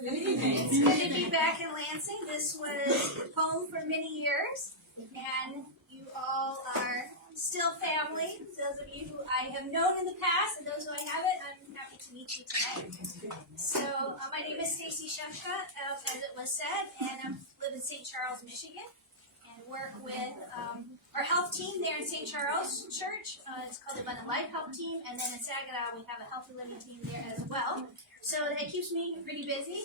It's good to be back in Lansing. This was home for many years, and you all are still family. Those of you who I have known in the past, and those who I haven't, I'm happy to meet you tonight. So, my name is Stacy Shefka, as it was said, and I live in St. Charles, Michigan, and work with our health team there in St. Charles Church. It's called the Abundant Life Health Team, and then in Saginaw we have a healthy living team there as well. So that keeps me pretty busy.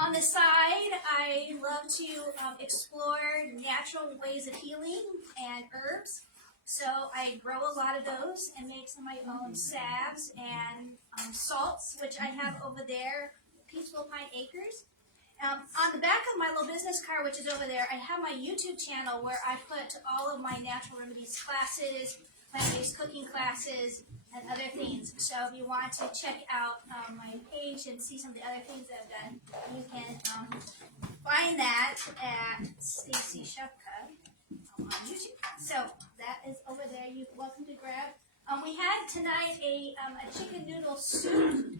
On the side, I love to explore natural ways of healing and herbs. So I grow a lot of those and make some of my own salves and salts, which I have over there, Peaceful Pine Acres. On the back of my little business card, which is over there, I have my YouTube channel where I put all of my natural remedies classes, plant-based cooking classes, and other things. So if you want to check out my page and see some of the other things that I've done, you can find that at Stacy Shefka on YouTube. So that is over there. You're welcome to grab. We had tonight a chicken noodle soup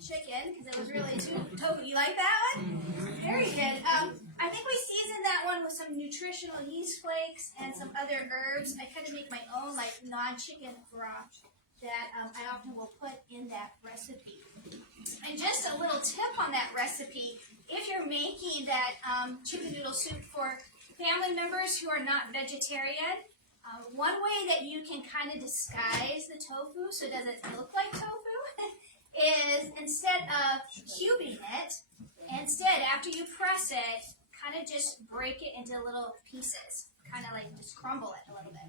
chicken, because it was really tofu. You like that one? Very good. I think we seasoned that one with some nutritional yeast flakes and some other herbs. I kind of make my own like non-chicken broth that I often will put in that recipe. And just a little tip on that recipe, if you're making that chicken noodle soup for family members who are not vegetarian, one way that you can kind of disguise the tofu so it doesn't look like tofu is instead of cubing it, after you press it, kind of just break it into little pieces, kind of like just crumble it a little bit.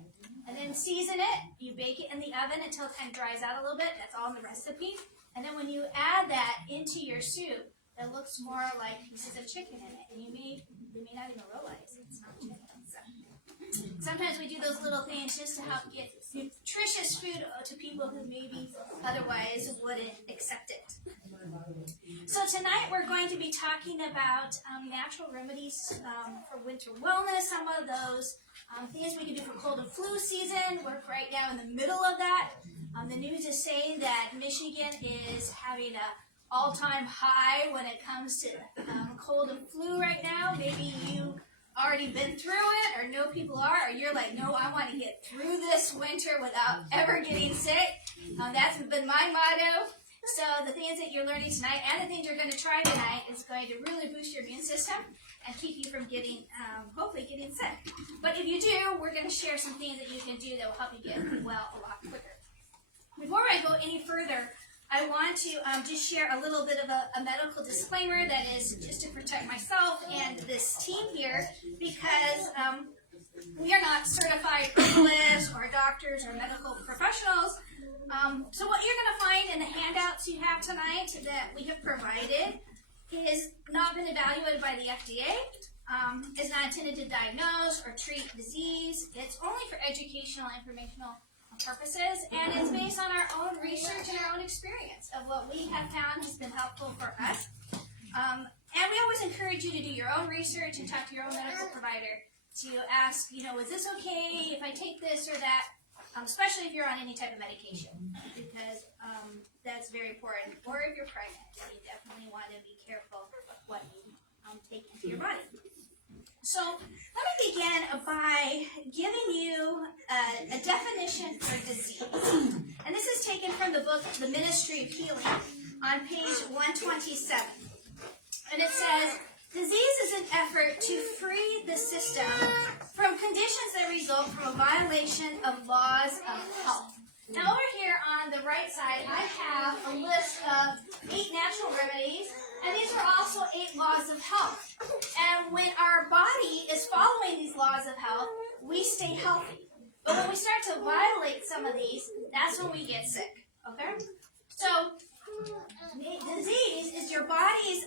And then season it, you bake it in the oven until it kind of dries out a little bit. That's all in the recipe. And then when you add that into your soup, it looks more like pieces of chicken in it. And you may not even realize it's not chicken. So sometimes we do those little things just to help get nutritious food to people who maybe otherwise wouldn't accept it. So tonight we're going to be talking about natural remedies for winter wellness, some of those things we can do for cold and flu season. We're right now in the middle of that. The news is saying that Michigan is having an all-time high when it comes to cold and flu right now. Maybe you already been through it or know people are, or you're like, no, I want to get through this winter without ever getting sick. That's been my motto. So the things that you're learning tonight and the things you're going to try tonight is going to really boost your immune system and keep you from getting, hopefully getting sick. But if you do, we're going to share some things that you can do that will help you get well a lot quicker. Before I go any further, I want to just share a little bit of a medical disclaimer that is just to protect myself and this team here, because we are not certified herbalists or doctors or medical professionals. So what you're going to find in the handouts you have tonight that we have provided is not been evaluated by the FDA. Is not intended to diagnose or treat disease. It's only for educational and informational purposes, and it's based on our own research and our own experience of what we have found has been helpful for us. And we always encourage you to do your own research and talk to your own medical provider to ask, is this okay if I take this or that, especially if you're on any type of medication, because that's very important. Or if you're pregnant, you definitely want to be careful what you take into your body. So let me begin by giving you a definition for disease. And this is taken from the book, The Ministry of Healing, on page 127. And it says, disease is an effort to free the system from conditions that result from a violation of laws of health. Now over here on the right side, I have a list of 8 natural remedies, and these are also 8 laws of health. And when our body is following these laws of health, we stay healthy. But when we start to violate some of these, that's when we get sick. Okay? So, disease is your body's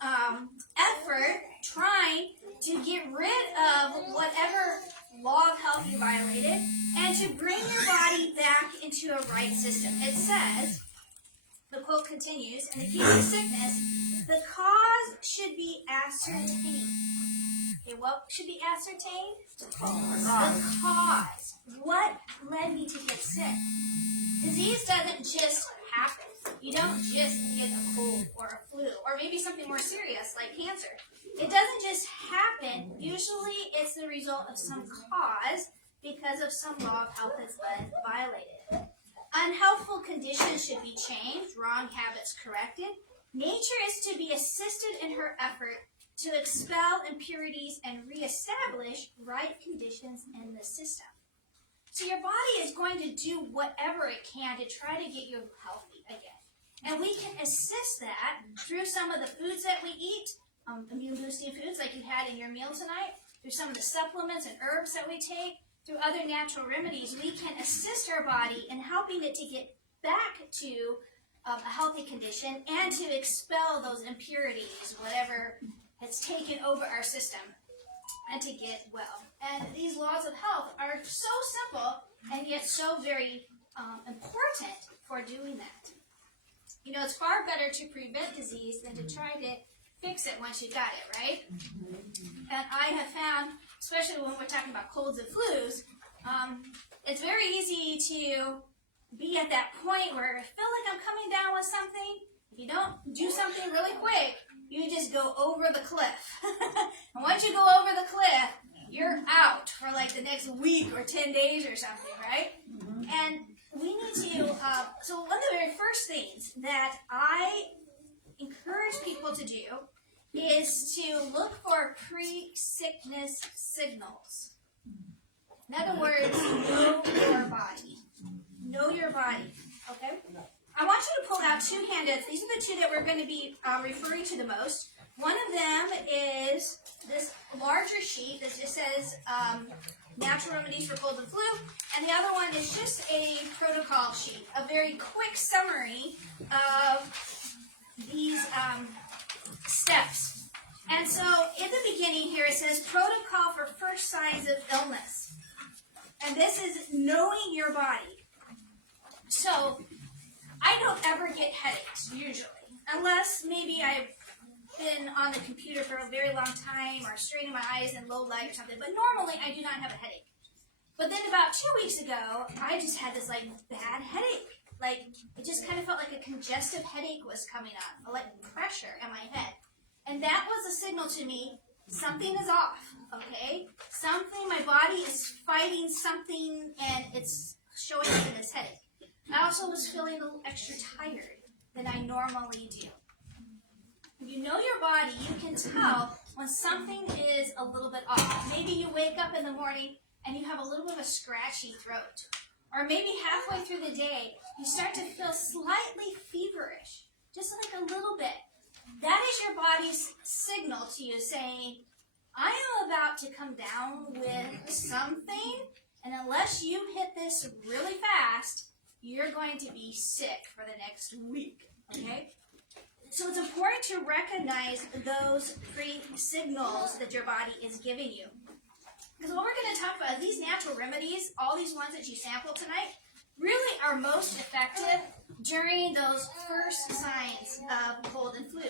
effort trying to get rid of whatever law of health you violated and to bring your body back into a right system. It says, the quote continues, in the case of sickness, the cause should be ascertained. Okay, what should be ascertained? The cause. What led me to get sick? Disease doesn't just happen. You don't just get a cold or a flu, or maybe something more serious like cancer. It doesn't just happen. Usually it's the result of some cause because of some law of health that's been violated. Unhealthful conditions should be changed, wrong habits corrected. Nature is to be assisted in her effort to expel impurities and reestablish right conditions in the system. So your body is going to do whatever it can to try to get you healthy again. And we can assist that through some of the foods that we eat, immune-boosting foods like you had in your meal tonight, through some of the supplements and herbs that we take, through other natural remedies. We can assist our body in helping it to get back to a healthy condition and to expel those impurities, whatever has taken over our system, and to get well. And these laws of health are so simple and yet so very important for doing that. You know, it's far better to prevent disease than to try to fix it once you got it, right? And I have found, especially when we're talking about colds and flus, it's very easy to be at that point where I feel like I'm coming down with something. If you don't do something really quick, you just go over the cliff. And once you go over the cliff, you're out for like the next week or 10 days or something, right? And we need to, so one of the very first things that I encourage people to do is to look for pre-sickness signals. In other words, know your body. Know your body, okay? I want you to pull out two handouts. These are the two that we're going to be referring to the most. One of them is this larger sheet that just says Natural Remedies for Cold and Flu, and the other one is just a protocol sheet, a very quick summary of these steps. And so in the beginning here it says protocol for first signs of illness. And this is knowing your body. So I don't ever get headaches usually, unless maybe I've been on the computer for a very long time or straining my eyes in low light or something. But normally I do not have a headache. But then about 2 weeks ago, I just had this like bad headache. Like it just kind of felt like a congestive headache was coming on, like pressure in my head. And that was a signal to me, something is off, okay? Something, my body is fighting something and it's showing up in this headache. I also was feeling a little extra tired than I normally do. If you know your body, you can tell when something is a little bit off. Maybe you wake up in the morning and you have a little bit of a scratchy throat. Or maybe halfway through the day, you start to feel slightly feverish, just like a little bit. That is your body's signal to you saying, I am about to come down with something, and unless you hit this really fast, you're going to be sick for the next week, okay? So it's important to recognize those pre-signals that your body is giving you. Because what we're going to talk about, these natural remedies, all these ones that you sampled tonight, really are most effective during those first signs of cold and flu,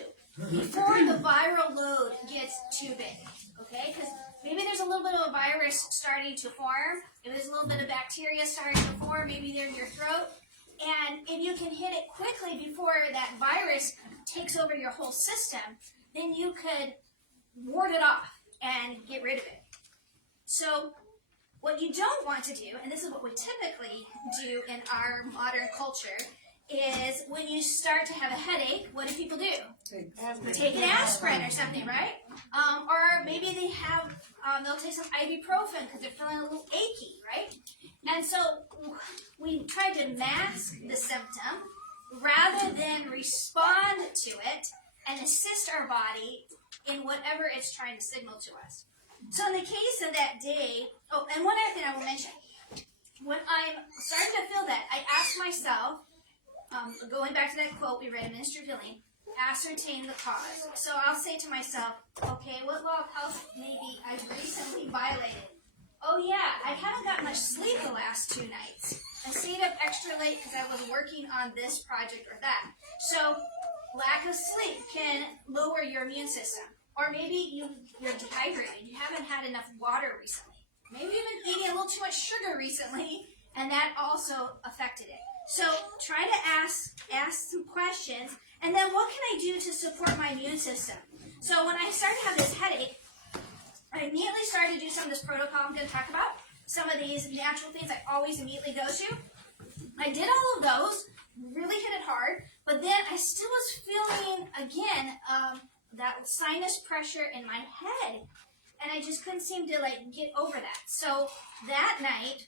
before the viral load gets too big, okay? Because maybe there's a little bit of a virus starting to form, if there's a little bit of bacteria starting to form, maybe they're in your throat, and if you can hit it quickly before that virus takes over your whole system, then you could ward it off and get rid of it. So what you don't want to do, and this is what we typically do in our modern culture, is when you start to have a headache, what do people do? Take an aspirin or something, right? Or maybe they have, they'll take some ibuprofen because they're feeling a little achy, right? And so we try to mask the symptom rather than respond to it and assist our body in whatever it's trying to signal to us. So in the case of that day, oh, and one other thing I will mention. When I'm starting to feel that, I ask myself, going back to that quote we read in Ministry of Healing, ascertain the cause. So I'll say to myself, okay, what law of health maybe I've recently violated? Oh yeah, I haven't got much sleep the last 2 nights. I stayed up extra late because I was working on this project or that. So lack of sleep can lower your immune system. Or maybe you're dehydrated. You haven't had enough water recently. Maybe you've been eating a little too much sugar recently, and that also affected it. So try to ask some questions, and then what can I do to support my immune system? So when I started to have this headache, I immediately started to do some of this protocol I'm going to talk about. Some of these natural things I always immediately go to. I did all of those, really hit it hard, but then I still was feeling, again, that sinus pressure in my head, and I just couldn't seem to like get over that. So that night,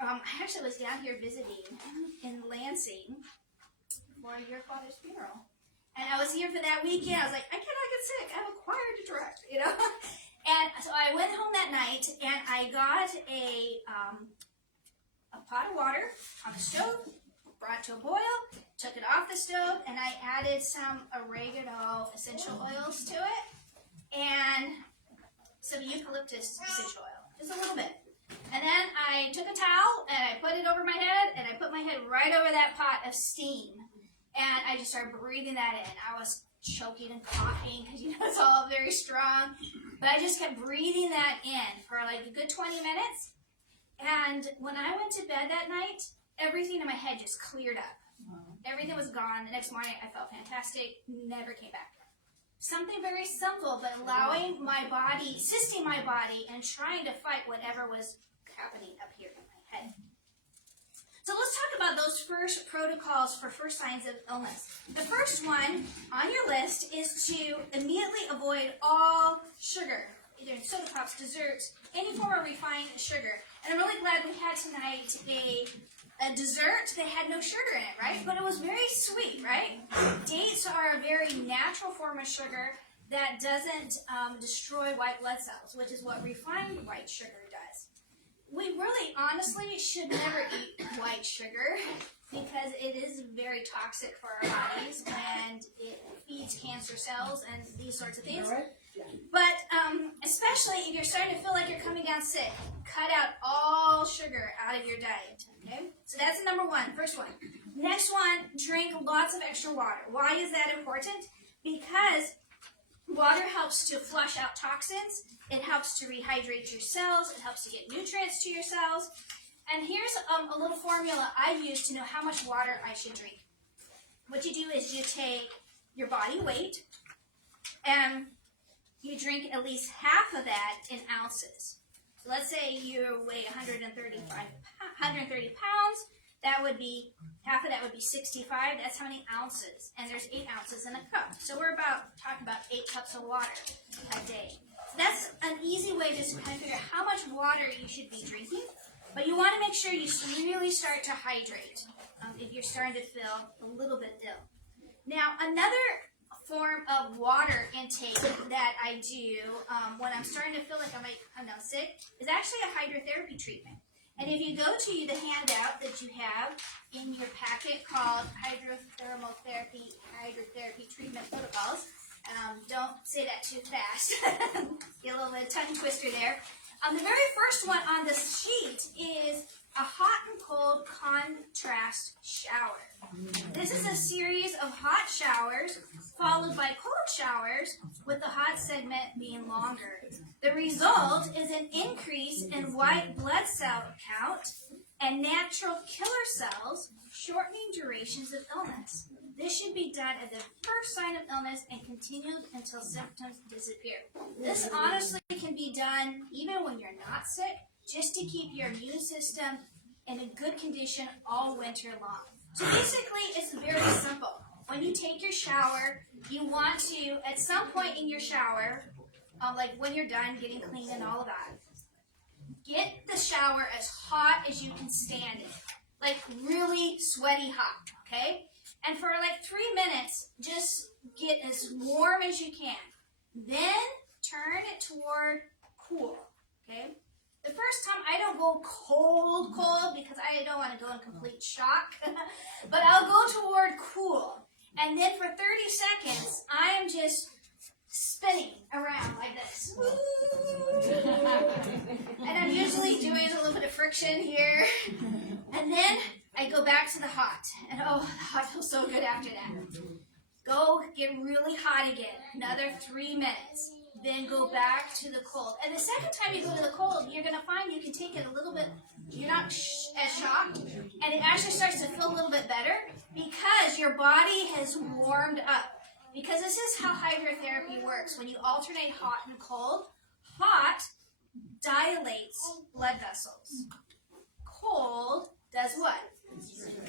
I actually was down here visiting in Lansing for your father's funeral, and I was here for that weekend. I was like, I cannot get sick. I have a choir to direct, you know. And so I went home that night, and I got a pot of water on the stove, brought it to a boil, took it off the stove, and I added some oregano essential oils to it, and some eucalyptus essential oil, just a little bit. And then I took a towel, and I put it over my head, and I put my head right over that pot of steam, and I just started breathing that in. I was choking and coughing, because you know it's all very strong, but I just kept breathing that in for like a good 20 minutes, and when I went to bed that night, everything in my head just cleared up. Everything was gone. The next morning, I felt fantastic, never came back. Something very simple, but allowing my body, assisting my body, and trying to fight whatever was happening up here in my head. So let's talk about those first protocols for first signs of illness. The first one on your list is to immediately avoid all sugar, either in soda pops, desserts, any form of refined sugar. And I'm really glad we had tonight a dessert that had no sugar in it, right? But it was very sweet, right? Dates are a very natural form of sugar that doesn't destroy white blood cells, which is what refined white sugar does. We really, honestly, should never eat white sugar because it is very toxic for our bodies and it feeds cancer cells and these sorts of things. But especially if you're starting to feel like you're coming down sick, cut out all sugar out of your diet. Okay? So that's the number one, first one. Next one, drink lots of extra water. Why is that important? Because water helps to flush out toxins. It helps to rehydrate your cells. It helps to get nutrients to your cells. And here's a little formula I use to know how much water I should drink. What you do is you take your body weight and you drink at least half of that in ounces. So let's say you weigh 130 pounds. That would be, half of that would be 65. That's how many ounces. And there's 8 ounces in a cup. So we're talking about 8 cups of water a day. So that's an easy way to kind of figure out how much water you should be drinking. But you want to make sure you really start to hydrate if you're starting to feel a little bit ill. Now, another form of water intake that I do when I'm starting to feel like I might come down sick is actually a hydrotherapy treatment. And if you go to the handout that you have in your packet called hydrotherapy treatment protocols, don't say that too fast, get a little bit of tongue twister there. The very first one on this sheet is a hot and cold contrast shower. This is a series of hot showers followed by cold showers with the hot segment being longer. The result is an increase in white blood cell count and natural killer cells, shortening durations of illness. This should be done at the first sign of illness and continued until symptoms disappear. This honestly can be done even when you're not sick, just to keep your immune system in a good condition all winter long. So basically, it's very simple. When you take your shower, you want to, at some point in your shower, like when you're done getting clean and all of that, get the shower as hot as you can stand it. Like really sweaty hot, okay? And for like 3 minutes, just get as warm as you can. Then turn it toward cool, okay? The first time I don't go cold because I don't want to go in complete shock, but I'll go toward cool. And then for 30 seconds, I am just spinning around like this. And I'm usually doing a little bit of friction here. And then I go back to the hot. And oh, the hot feels so good after that. Go get really hot again. Another 3 minutes. then go back to the cold. And the second time you go to the cold, you're going to find you can take it a little bit, you're not as shocked, and it actually starts to feel a little bit better because your body has warmed up. Because this is how hydrotherapy works. When you alternate hot and cold, hot dilates blood vessels. Cold does what?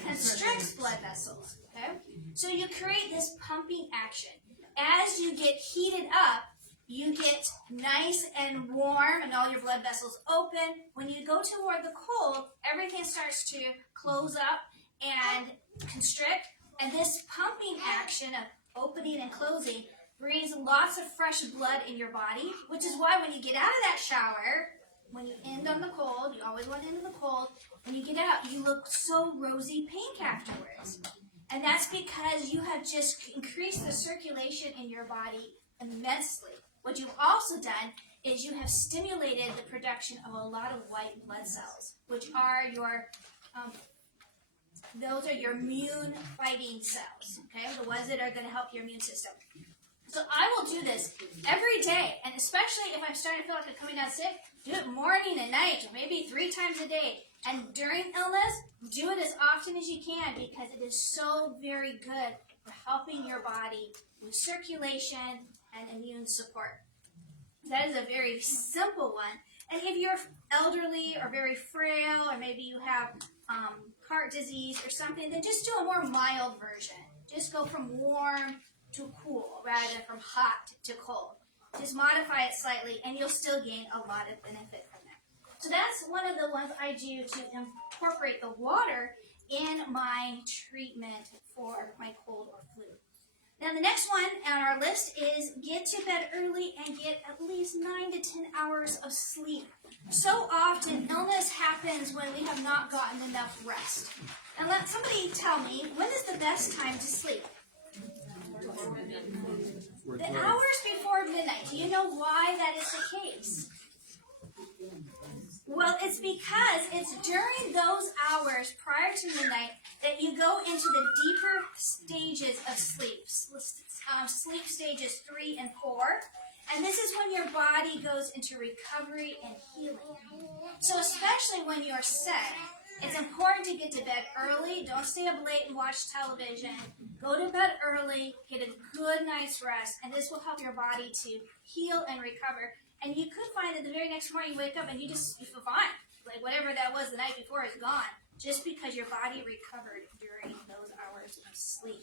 Constricts blood vessels. Okay? So you create this pumping action. As you get heated up, you get nice and warm and all your blood vessels open. When you go toward the cold, everything starts to close up and constrict. And this pumping action of opening and closing brings lots of fresh blood in your body, which is why when you get out of that shower, when you end on the cold, you always want to end on the cold, when you get out, you look so rosy pink afterwards. And that's because you have just increased the circulation in your body immensely. What you've also done is you have stimulated the production of a lot of white blood cells, which are your those are your immune fighting cells, okay? The ones that are going to help your immune system. So I will do this every day, and especially if I'm starting to feel like I'm coming down sick, do it morning and night, or maybe 3 times a day. And during illness, do it as often as you can because it is so very good for helping your body with circulation and immune support. That is a very simple one. And if you're elderly or very frail, or maybe you have heart disease or something, then just do a more mild version. Just go from warm to cool rather than from hot to cold. Just modify it slightly and you'll still gain a lot of benefit from that. So that's one of the ones I do to incorporate the water in my treatment for my cold or flu. Now the next one on our list is get to bed early and get at least 9 to 10 hours of sleep. So often illness happens when we have not gotten enough rest. And let somebody tell me, when is the best time to sleep? The hours before midnight. Do you know why that is the case? Well, it's because it's during those hours prior to midnight that you go into the deeper stages of sleep. Sleep stages 3 and 4. And this is when your body goes into recovery and healing. So especially when you're sick, it's important to get to bed early. Don't stay up late and watch television. Go to bed early, get a good night's rest, and this will help your body to heal and recover. And you could find that the very next morning you wake up and you feel fine. Like whatever that was the night before is gone, just because your body recovered during those hours of sleep.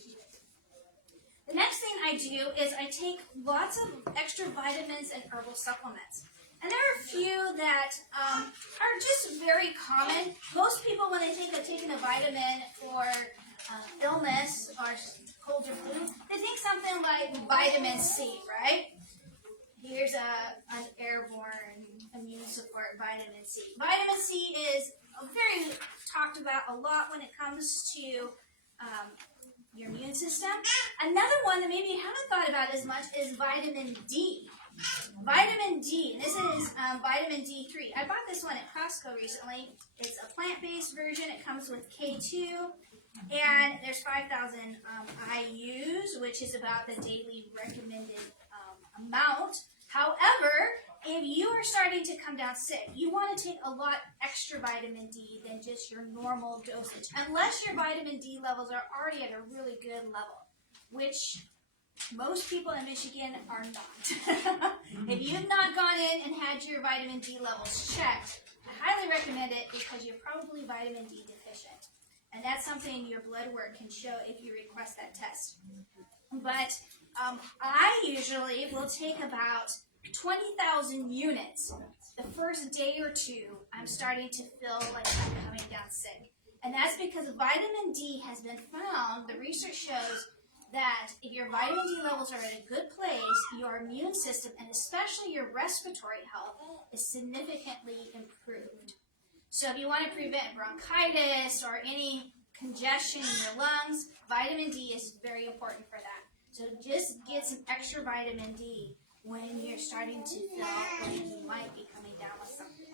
The next thing I do is I take lots of extra vitamins and herbal supplements. And there are a few that are just very common. Most people, when they think of taking a vitamin for illness or cold or flu, they think something like vitamin C, right? Here's an airborne immune support vitamin C. Vitamin C is very talked about a lot when it comes to your immune system. Another one that maybe you haven't thought about as much is vitamin D. Vitamin D, and this is vitamin D3. I bought this one at Costco recently. It's a plant-based version. It comes with K2, and there's 5,000 IUs, which is about the daily recommended amount. However, if you are starting to come down sick, you want to take a lot extra vitamin D than just your normal dosage, unless your vitamin D levels are already at a really good level, which most people in Michigan are not. If you've not gone in and had your vitamin D levels checked, I highly recommend it because you're probably vitamin D deficient. And that's something your blood work can show if you request that test. But I usually will take about 20,000 units. The first day or two, I'm starting to feel like I'm coming down sick. And that's because vitamin D has been found, the research shows that if your vitamin D levels are at a good place, your immune system, and especially your respiratory health, is significantly improved. So if you want to prevent bronchitis or any congestion in your lungs, vitamin D is very important for that. So just get some extra vitamin D when you're starting to feel like you might be coming down with something.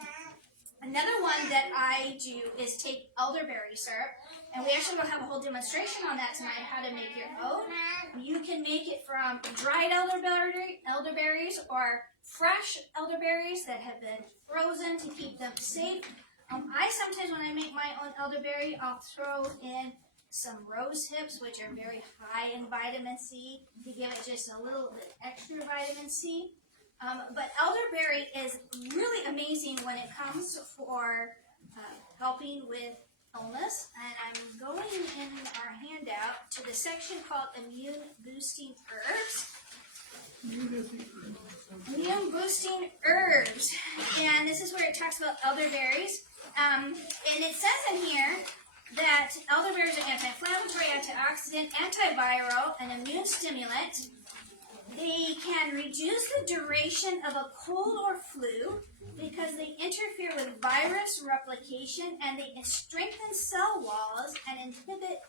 Another one that I do is take elderberry syrup, and we actually will have a whole demonstration on that tonight, how to make your own. You can make it from dried elderberries or fresh elderberries that have been frozen to keep them safe. I sometimes, when I make my own elderberry, I'll throw in some rose hips, which are very high in vitamin C, to give it just a little bit extra vitamin C. But elderberry is really amazing when it comes for helping with illness. And I'm going in our handout to the section called Immune Boosting Herbs. Immune Boosting Herbs. And this is where it talks about elderberries. And it says in here that elderberries are anti-inflammatory, antioxidant, antiviral, and immune stimulant. They can reduce the duration of a cold or flu because they interfere with virus replication and they strengthen cell walls and inhibit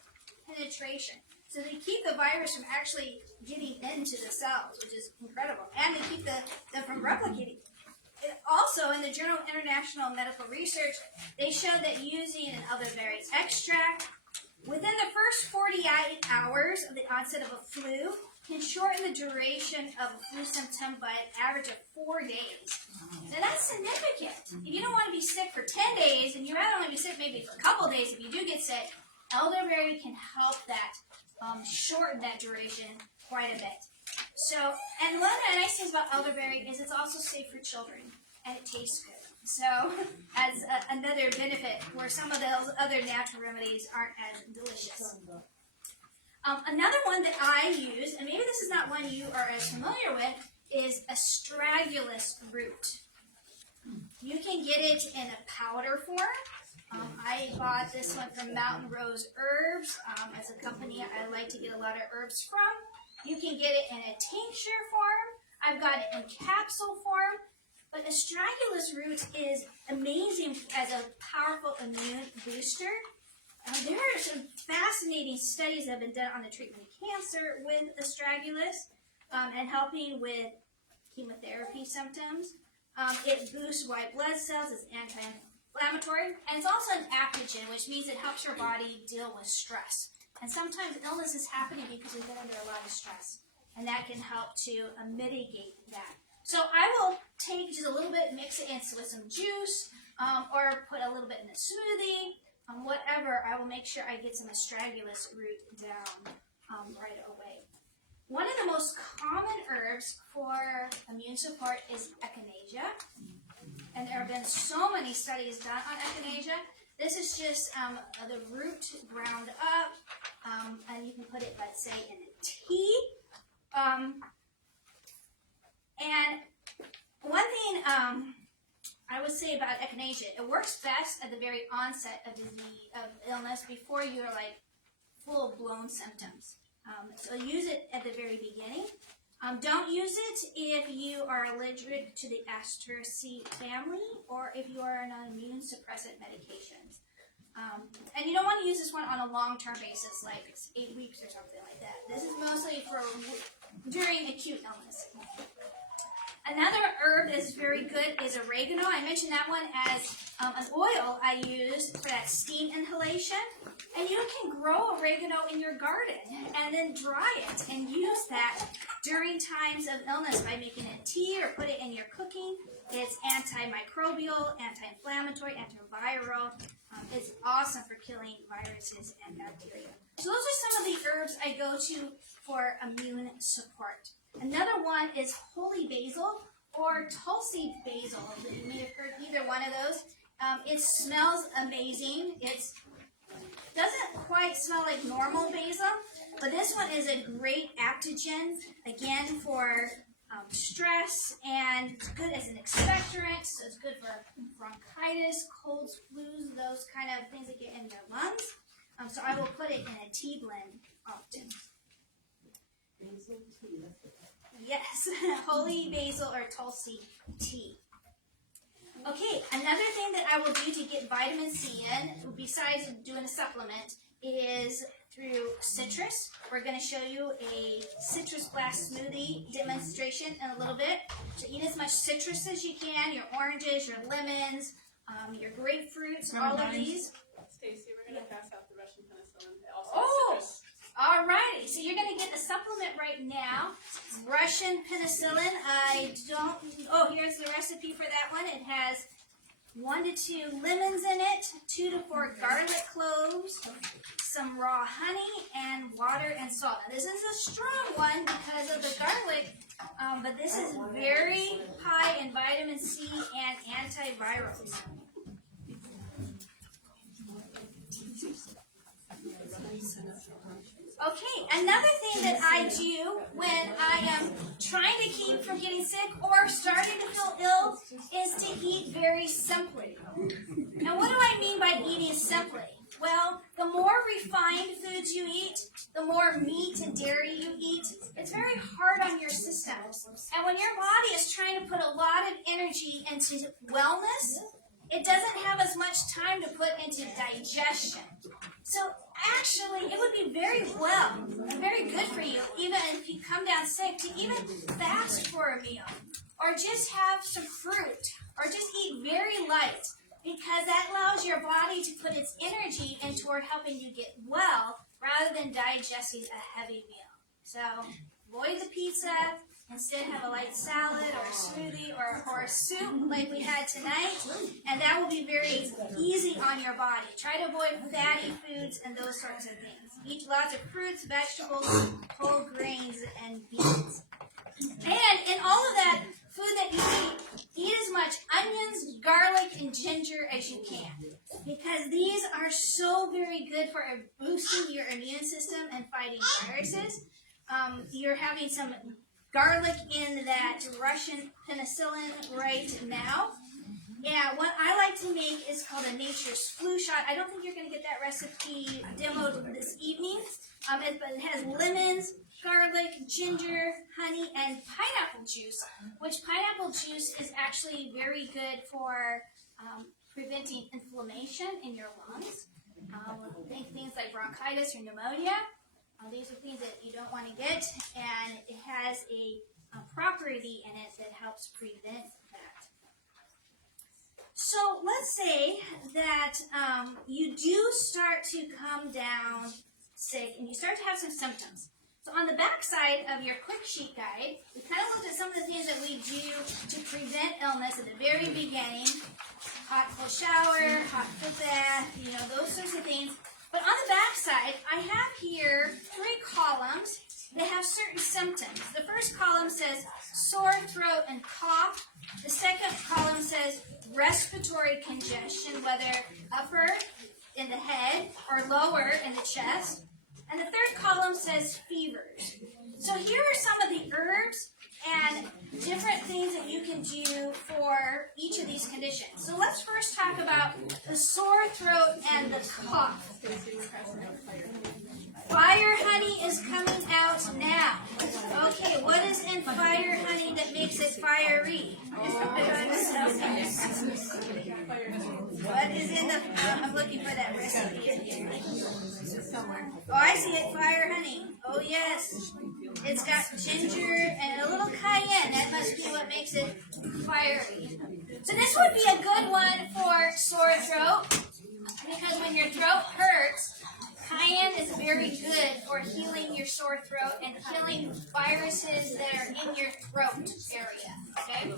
penetration. So they keep the virus from actually getting into the cells, which is incredible. And they keep them from replicating. Also, in the Journal of International Medical Research, they showed that using an elderberry extract within the first 48 hours of the onset of a flu can shorten the duration of a flu symptom by an average of 4 days. Now that's significant. If you don't want to be sick for 10 days, and you'd rather only be sick maybe for a couple days if you do get sick, elderberry can help that shorten that duration quite a bit. So, and one of the nice things about elderberry is it's also safe for children, and it tastes good. So, as another benefit where some of those other natural remedies aren't as delicious. Another one that I use, and maybe this is not one you are as familiar with, is astragalus root. You can get it in a powder form. I bought this one from Mountain Rose Herbs. As a company I like to get a lot of herbs from. You can get it in a tincture form. I've got it in capsule form. But astragalus root is amazing as a powerful immune booster. There are some fascinating studies that have been done on the treatment of cancer with astragalus and helping with chemotherapy symptoms. It boosts white blood cells, it's anti-inflammatory, and it's also an adaptogen, which means it helps your body deal with stress. And sometimes illness is happening because we've been under a lot of stress, and that can help to mitigate that. So I will take just a little bit, mix it in with some juice, or put a little bit in a smoothie. Whatever, I will make sure I get some astragalus root down right away. One of the most common herbs for immune support is echinacea. And there have been so many studies done on echinacea. This is just the root ground up, and you can put it, let's say, in a tea. And one thing I would say about echinacea, it works best at the very onset of disease, of illness, before you're like full-blown symptoms. So use it at the very beginning. Don't use it if you are allergic to the Asteraceae family or if you are on immune suppressant medications. And you don't want to use this one on a long-term basis, like 8 weeks or something like that. This is mostly for during acute illness. Another herb that is very good is oregano. I mentioned that one as an oil I use for that steam inhalation. And you can grow oregano in your garden and then dry it and use that during times of illness by making it tea or put it in your cooking. It's antimicrobial, anti-inflammatory, antiviral. It's awesome for killing viruses and bacteria. So those are some of the herbs I go to for immune support. Another one is holy basil or Tulsi basil. You may have heard either one of those. It smells amazing. It doesn't quite smell like normal basil, but this one is a great adaptogen, again, for stress, and it's good as an expectorant, so it's good for bronchitis, colds, flus, those kind of things that get in your lungs. So I will put it in a tea blend often. Basil tea, that's the Yes, holy basil or Tulsi tea. Okay, another thing that I will do to get vitamin C in, besides doing a supplement, is through citrus. We're going to show you a citrus blast smoothie demonstration in a little bit. So eat as much citrus as you can, your oranges, your lemons, your grapefruits, all of these. Stacy, we're going to pass out the Russian penicillin. It also Oh! has citrus. Alrighty, so you're going to get a supplement right now. Russian penicillin. Here's the recipe for that one. It has 1 to 2 lemons in it, 2 to 4 garlic cloves, some raw honey, and water and salt. Now, this is a strong one because of the garlic, but this is very high in vitamin C and antivirals. Okay, another thing that I do when I am trying to keep from getting sick or starting to feel ill is to eat very simply. And what do I mean by eating simply? Well, the more refined foods you eat, the more meat and dairy you eat, it's very hard on your systems. And when your body is trying to put a lot of energy into wellness, it doesn't have as much time to put into digestion. So actually, it would be very good for you, even if you come down sick, to even fast for a meal, or just have some fruit, or just eat very light, because that allows your body to put its energy in toward helping you get well, rather than digesting a heavy meal. So avoid the pizza. Instead, have a light salad or a smoothie or a soup like we had tonight, and that will be very easy on your body. Try to avoid fatty foods and those sorts of things. Eat lots of fruits, vegetables, whole grains, and beans. And in all of that food that you eat as much onions, garlic, and ginger as you can, because these are so very good for boosting your immune system and fighting viruses. You're having some garlic in that Russian penicillin right now. Yeah, what I like to make is called a nature's flu shot. I don't think you're going to get that recipe demoed this evening. But it has lemons, garlic, ginger, honey, and pineapple juice, which pineapple juice is actually very good for preventing inflammation in your lungs. Think things like bronchitis or pneumonia. These are things that you don't want to get, and it has a property in it that helps prevent that. So let's say that you do start to come down sick, and you start to have some symptoms. So on the back side of your quick sheet guide, we kind of looked at some of the things that we do to prevent illness at the very beginning. Hot cold shower, hot foot bath, those sorts of things. But on the back side, I have here 3 columns that have certain symptoms. The first column says sore throat and cough. The second column says respiratory congestion, whether upper in the head or lower in the chest. And the third column says fevers. So here are some of the herbs and different things that you can do for each of these conditions. So let's first talk about the sore throat and the cough. Fire honey is coming out now. Okay, what is in fire honey that makes it fiery? What is in the... I'm looking for that recipe again. Oh, I see it, fire honey. Oh, yes. It's got ginger and a little cayenne. That must be what makes it fiery. So this would be a good one for sore throat, because when your throat hurts, cayenne is very good for healing your sore throat and killing viruses that are in your throat area. Okay?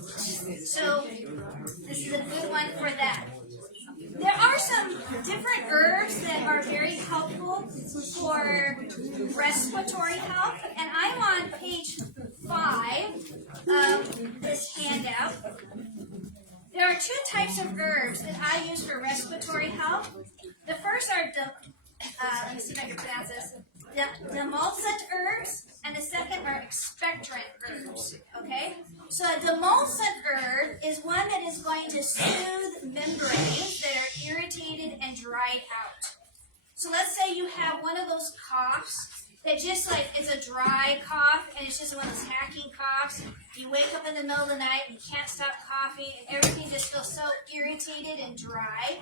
So this is a good one for that. There are some different herbs that are very helpful for respiratory health, and I'm on page 5 of this handout. There are 2 types of herbs that I use for respiratory health. The first are let me see if I can pronounce this. Demulcent herbs, and the second are expectorant herbs. Okay? So a demulcent herb is one that is going to soothe membranes that are irritated and dried out. So let's say you have one of those coughs that just it's a dry cough, and it's just one of those hacking coughs. You wake up in the middle of the night and you can't stop coughing, and everything just feels so irritated and dry.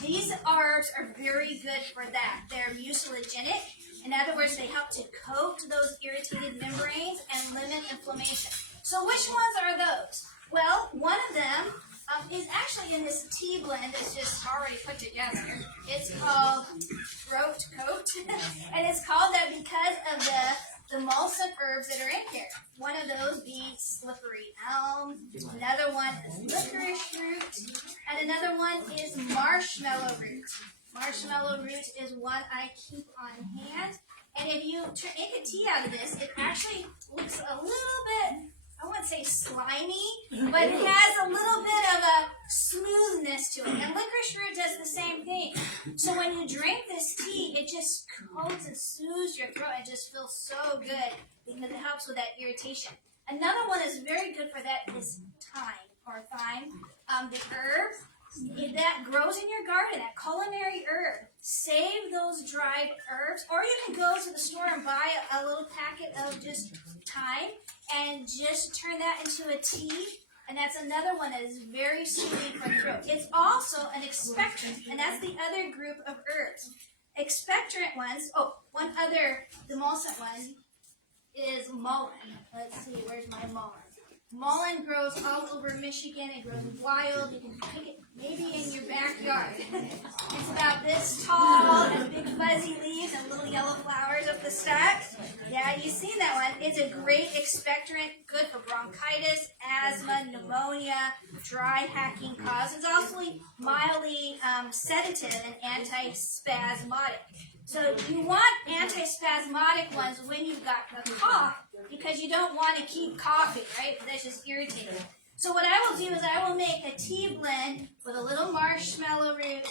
These herbs are very good for that. They're mucilagenic. In other words, they help to coat those irritated membranes and limit inflammation. So which ones are those? Well, one of them is actually in this tea blend that's just already put together. It's called Throat Coat, and it's called that because of the emulsive herbs that are in here. One of those being slippery elm, another one is licorice root, and another one is marshmallow root. Marshmallow root is one I keep on hand, and if you make a tea out of this, it actually looks a little bit, I wouldn't say slimy, but it has a little bit of a smoothness to it. And licorice root does the same thing. So when you drink this tea, it just coats and soothes your throat and just feels so good because it helps with that irritation. Another one that's very good for that is thyme or thyme. The herb that grows in your garden, that culinary herb. Save those dried herbs, or you can go to the store and buy a little packet of just thyme and just turn that into a tea. And that's another one that is very soothing for the throat. It's also an expectorant, and that's the other group of herbs. Expectorant ones, one other emulsient one is mullein. Let's see, where's my mullein? Mullein grows all over Michigan. It grows wild. You can pick it maybe in your backyard. It's about this tall and big fuzzy leaves and little yellow flowers up the stalk. Yeah, you've seen that one. It's a great expectorant, good for bronchitis, asthma, pneumonia, dry hacking cause. It's also mildly sedative and antispasmodic. So you want antispasmodic ones when you've got a cough because you don't want to keep coughing, right? That's just irritating. So what I will do is I will make a tea blend with a little marshmallow root,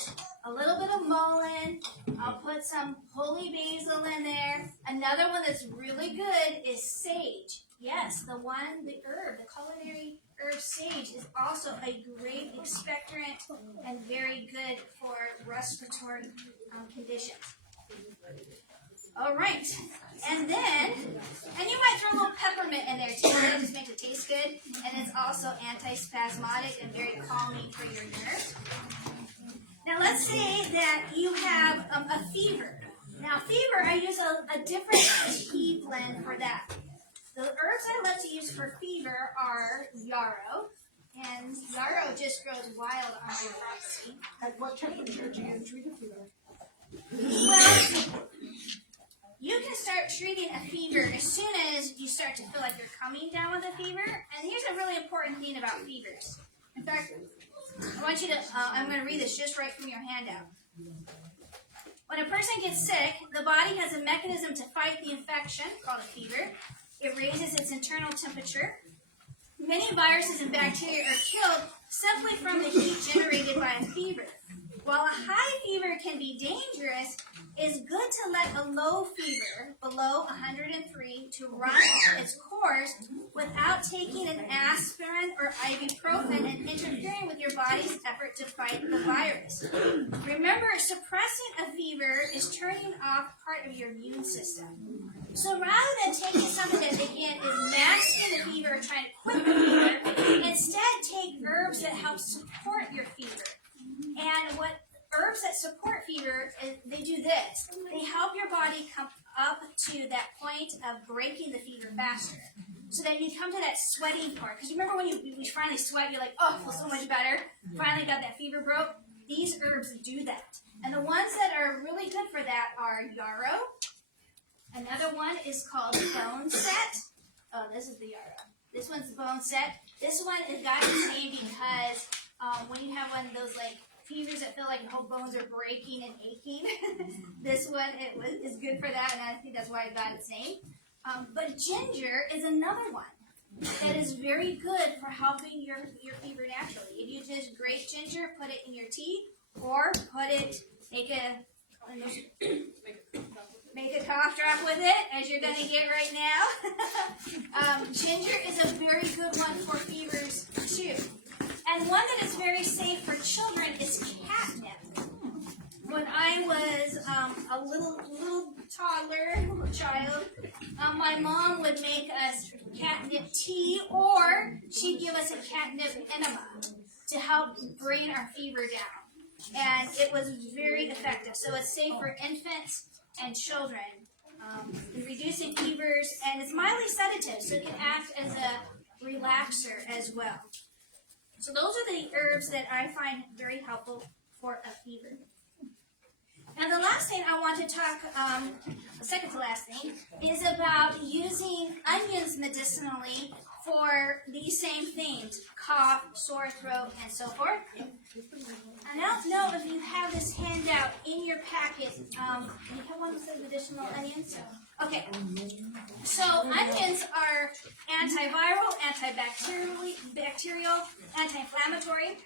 a little bit of mullein. I'll put some holy basil in there. Another one that's really good is sage. Yes, the herb, the culinary herb sage is also a great expectorant and very good for respiratory conditions. All right, and you might throw a little peppermint in there too. It just makes it taste good, and it's also antispasmodic and very calming for your nerves. Now let's say that you have a fever. Now fever, I use a different tea blend for that. The herbs I love to use for fever are yarrow, and yarrow just grows wild on my property. At what temperature do you treat a fever? Well, you can start treating a fever as soon as you start to feel like you're coming down with a fever. And here's a really important thing about fevers. In fact, I want you to, I'm going to read this just right from your handout. When a person gets sick, the body has a mechanism to fight the infection, called a fever. It raises its internal temperature. Many viruses and bacteria are killed simply from the heat generated by a fever. While a high fever can be dangerous, it's good to let a low fever, below 103, to run its course without taking an aspirin or ibuprofen and interfering with your body's effort to fight the virus. Remember, suppressing a fever is turning off part of your immune system. So rather than taking something that, again, is masking the fever or trying to quit the fever, instead take herbs that help support your fever. And what herbs that support fever, they do this. They help your body come up to that point of breaking the fever faster. So that you come to that sweating part. Because you remember when you finally sweat, you're like, oh, I feel so much better. Finally got that fever broke. These herbs do that. And the ones that are really good for that are yarrow. Another one is called bone set. Oh, this is the yarrow. This one's bone set. This one is got its name because when you have one of those fevers that feel like your whole bones are breaking and aching, this one is good for that, and I think that's why it got its name. But ginger is another one that is very good for helping your fever naturally. If you just grate ginger, put it in your tea, or make a cough drop with it, as you're going to get right now. Ginger is a very good one for fevers, too. And one that is very safe for children is catnip. When I was a little child, my mom would make us catnip tea, or she'd give us a catnip enema to help bring our fever down. And it was very effective. So it's safe for infants and children in reducing fevers, and it's mildly sedative, so it can act as a relaxer as well. So those are the herbs that I find very helpful for a fever. And the last thing I want to talk, the second to last thing, is about using onions medicinally for these same things: cough, sore throat, and so forth. I don't know if you have this handout in your packet. You have one that says medicinal onions? Okay. So onions are antiviral, antibacterial, anti-inflammatory.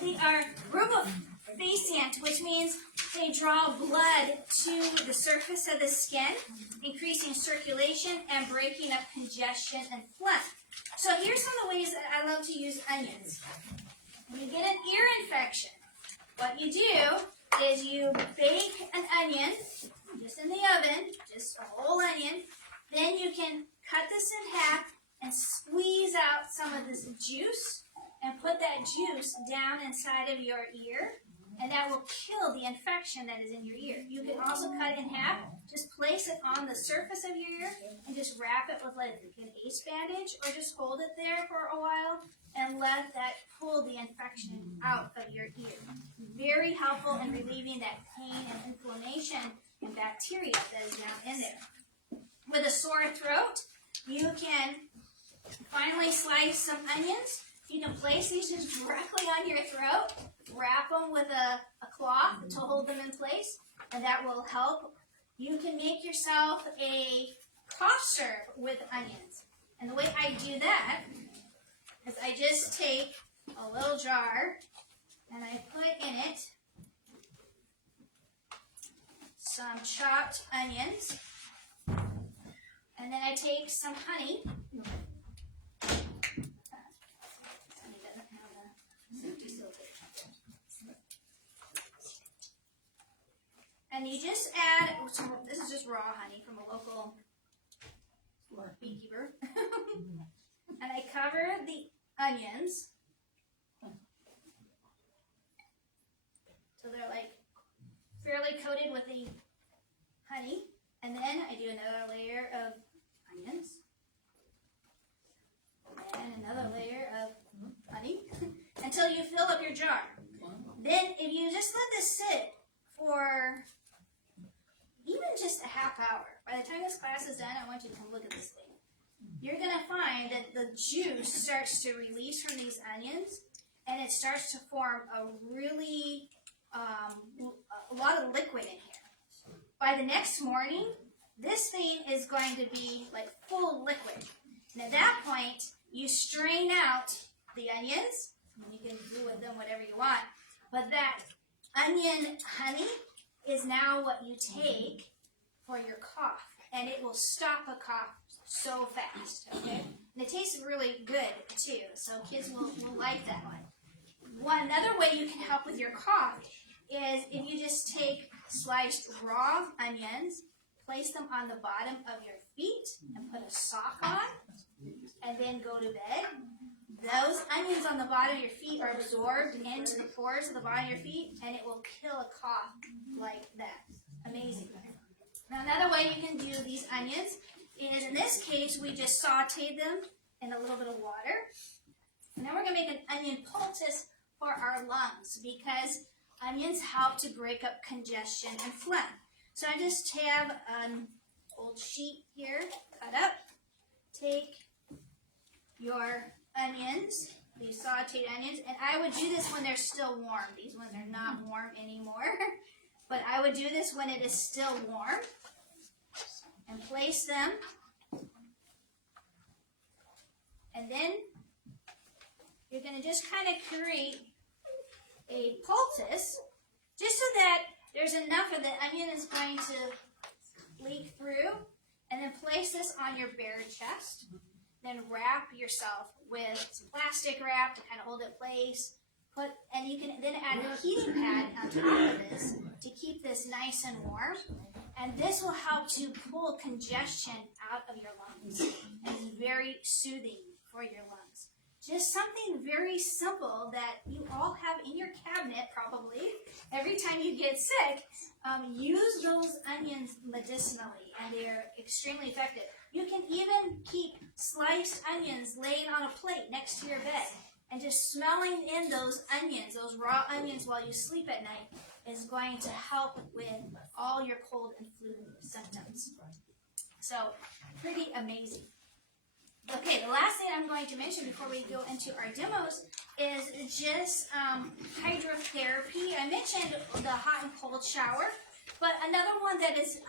They are rubefacient, which means they draw blood to the surface of the skin, increasing circulation and breaking up congestion and phlegm. So here's some of the ways that I love to use onions. When you get an ear infection, what you do is you bake an onion just in the oven, just a whole onion. Then you can cut this in half and squeeze out some of this juice and put that juice down inside of your ear, and that will kill the infection that is in your ear. You can also cut it in half, just place it on the surface of your ear and just wrap it with like an ace bandage, or just hold it there for a while and let that pull the infection out of your ear. Very helpful in relieving that pain and inflammation and bacteria that is down in there. With a sore throat, you can finally slice some onions. You can place these just directly on your throat, wrap them with a cloth to hold them in place, and that will help. You can make yourself a cough syrup with onions. And the way I do that is I just take a little jar and I put in it some chopped onions, and then I take some honey. And you just add some, this is just raw honey from a local beekeeper. And I cover the onions so they're like fairly coated with the honey. And then I do another layer of onions. And another layer of honey until you fill up your jar. Then if you just let this sit for even just a half hour, by the time this class is done, I want you to come look at this thing. You're going to find that the juice starts to release from these onions, and it starts to form a really, a lot of liquid in here. By the next morning, this thing is going to be like full liquid. And at that point, you strain out the onions. You can do with them whatever you want. But that onion honey is now what you take for your cough. And it will stop a cough so fast, okay? And it tastes really good, too. So kids will like that one. Another way you can help with your cough is if you just take sliced raw onions, place them on the bottom of your feet, and put a sock on, and then go to bed. Those onions on the bottom of your feet are absorbed into the pores of the bottom of your feet, and it will kill a cough like that. Amazing. Now, another way you can do these onions is, in this case, we just sauteed them in a little bit of water. And now we're going to make an onion poultice for our lungs, because onions help to break up congestion and phlegm. So I just have an old sheet here, cut up. Take your onions, these sauteed onions, and I would do this when they're still warm. These ones are not warm anymore, but I would do this when it is still warm, and place them, and then you're going to just kind of create a poultice, just so that there's enough of the onion is going to leak through, and then place this on your bare chest. Then wrap yourself with some plastic wrap to kind of hold it in place. And you can then add a heating pad on top of this to keep this nice and warm. And this will help to pull congestion out of your lungs. And it's very soothing for your lungs. Just something very simple that you all have in your cabinet, probably. Every time you get sick, use those onions medicinally, and they're extremely effective. You can even keep sliced onions laying on a plate next to your bed, And just smelling in those onions, those raw onions while you sleep at night, is going to help with all your cold and flu symptoms. So, pretty amazing. Okay, the last thing I'm going to mention before we go into our demos is just hydrotherapy. I mentioned the hot and cold shower, but another one that is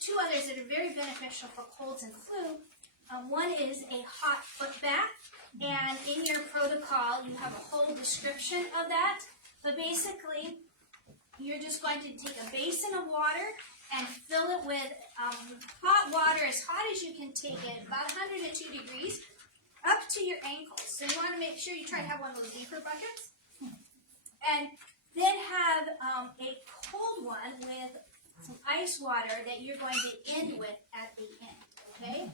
two others that are very beneficial for colds and flu. One is a hot foot bath, and in your protocol you have a whole description of that. But basically, you're just going to take a basin of water and fill it with hot water, as hot as you can take it, about 102 degrees, up to your ankles. So you want to make sure you try to have one of those deeper buckets. And then have a cold one with some ice water that you're going to end with at the end, okay?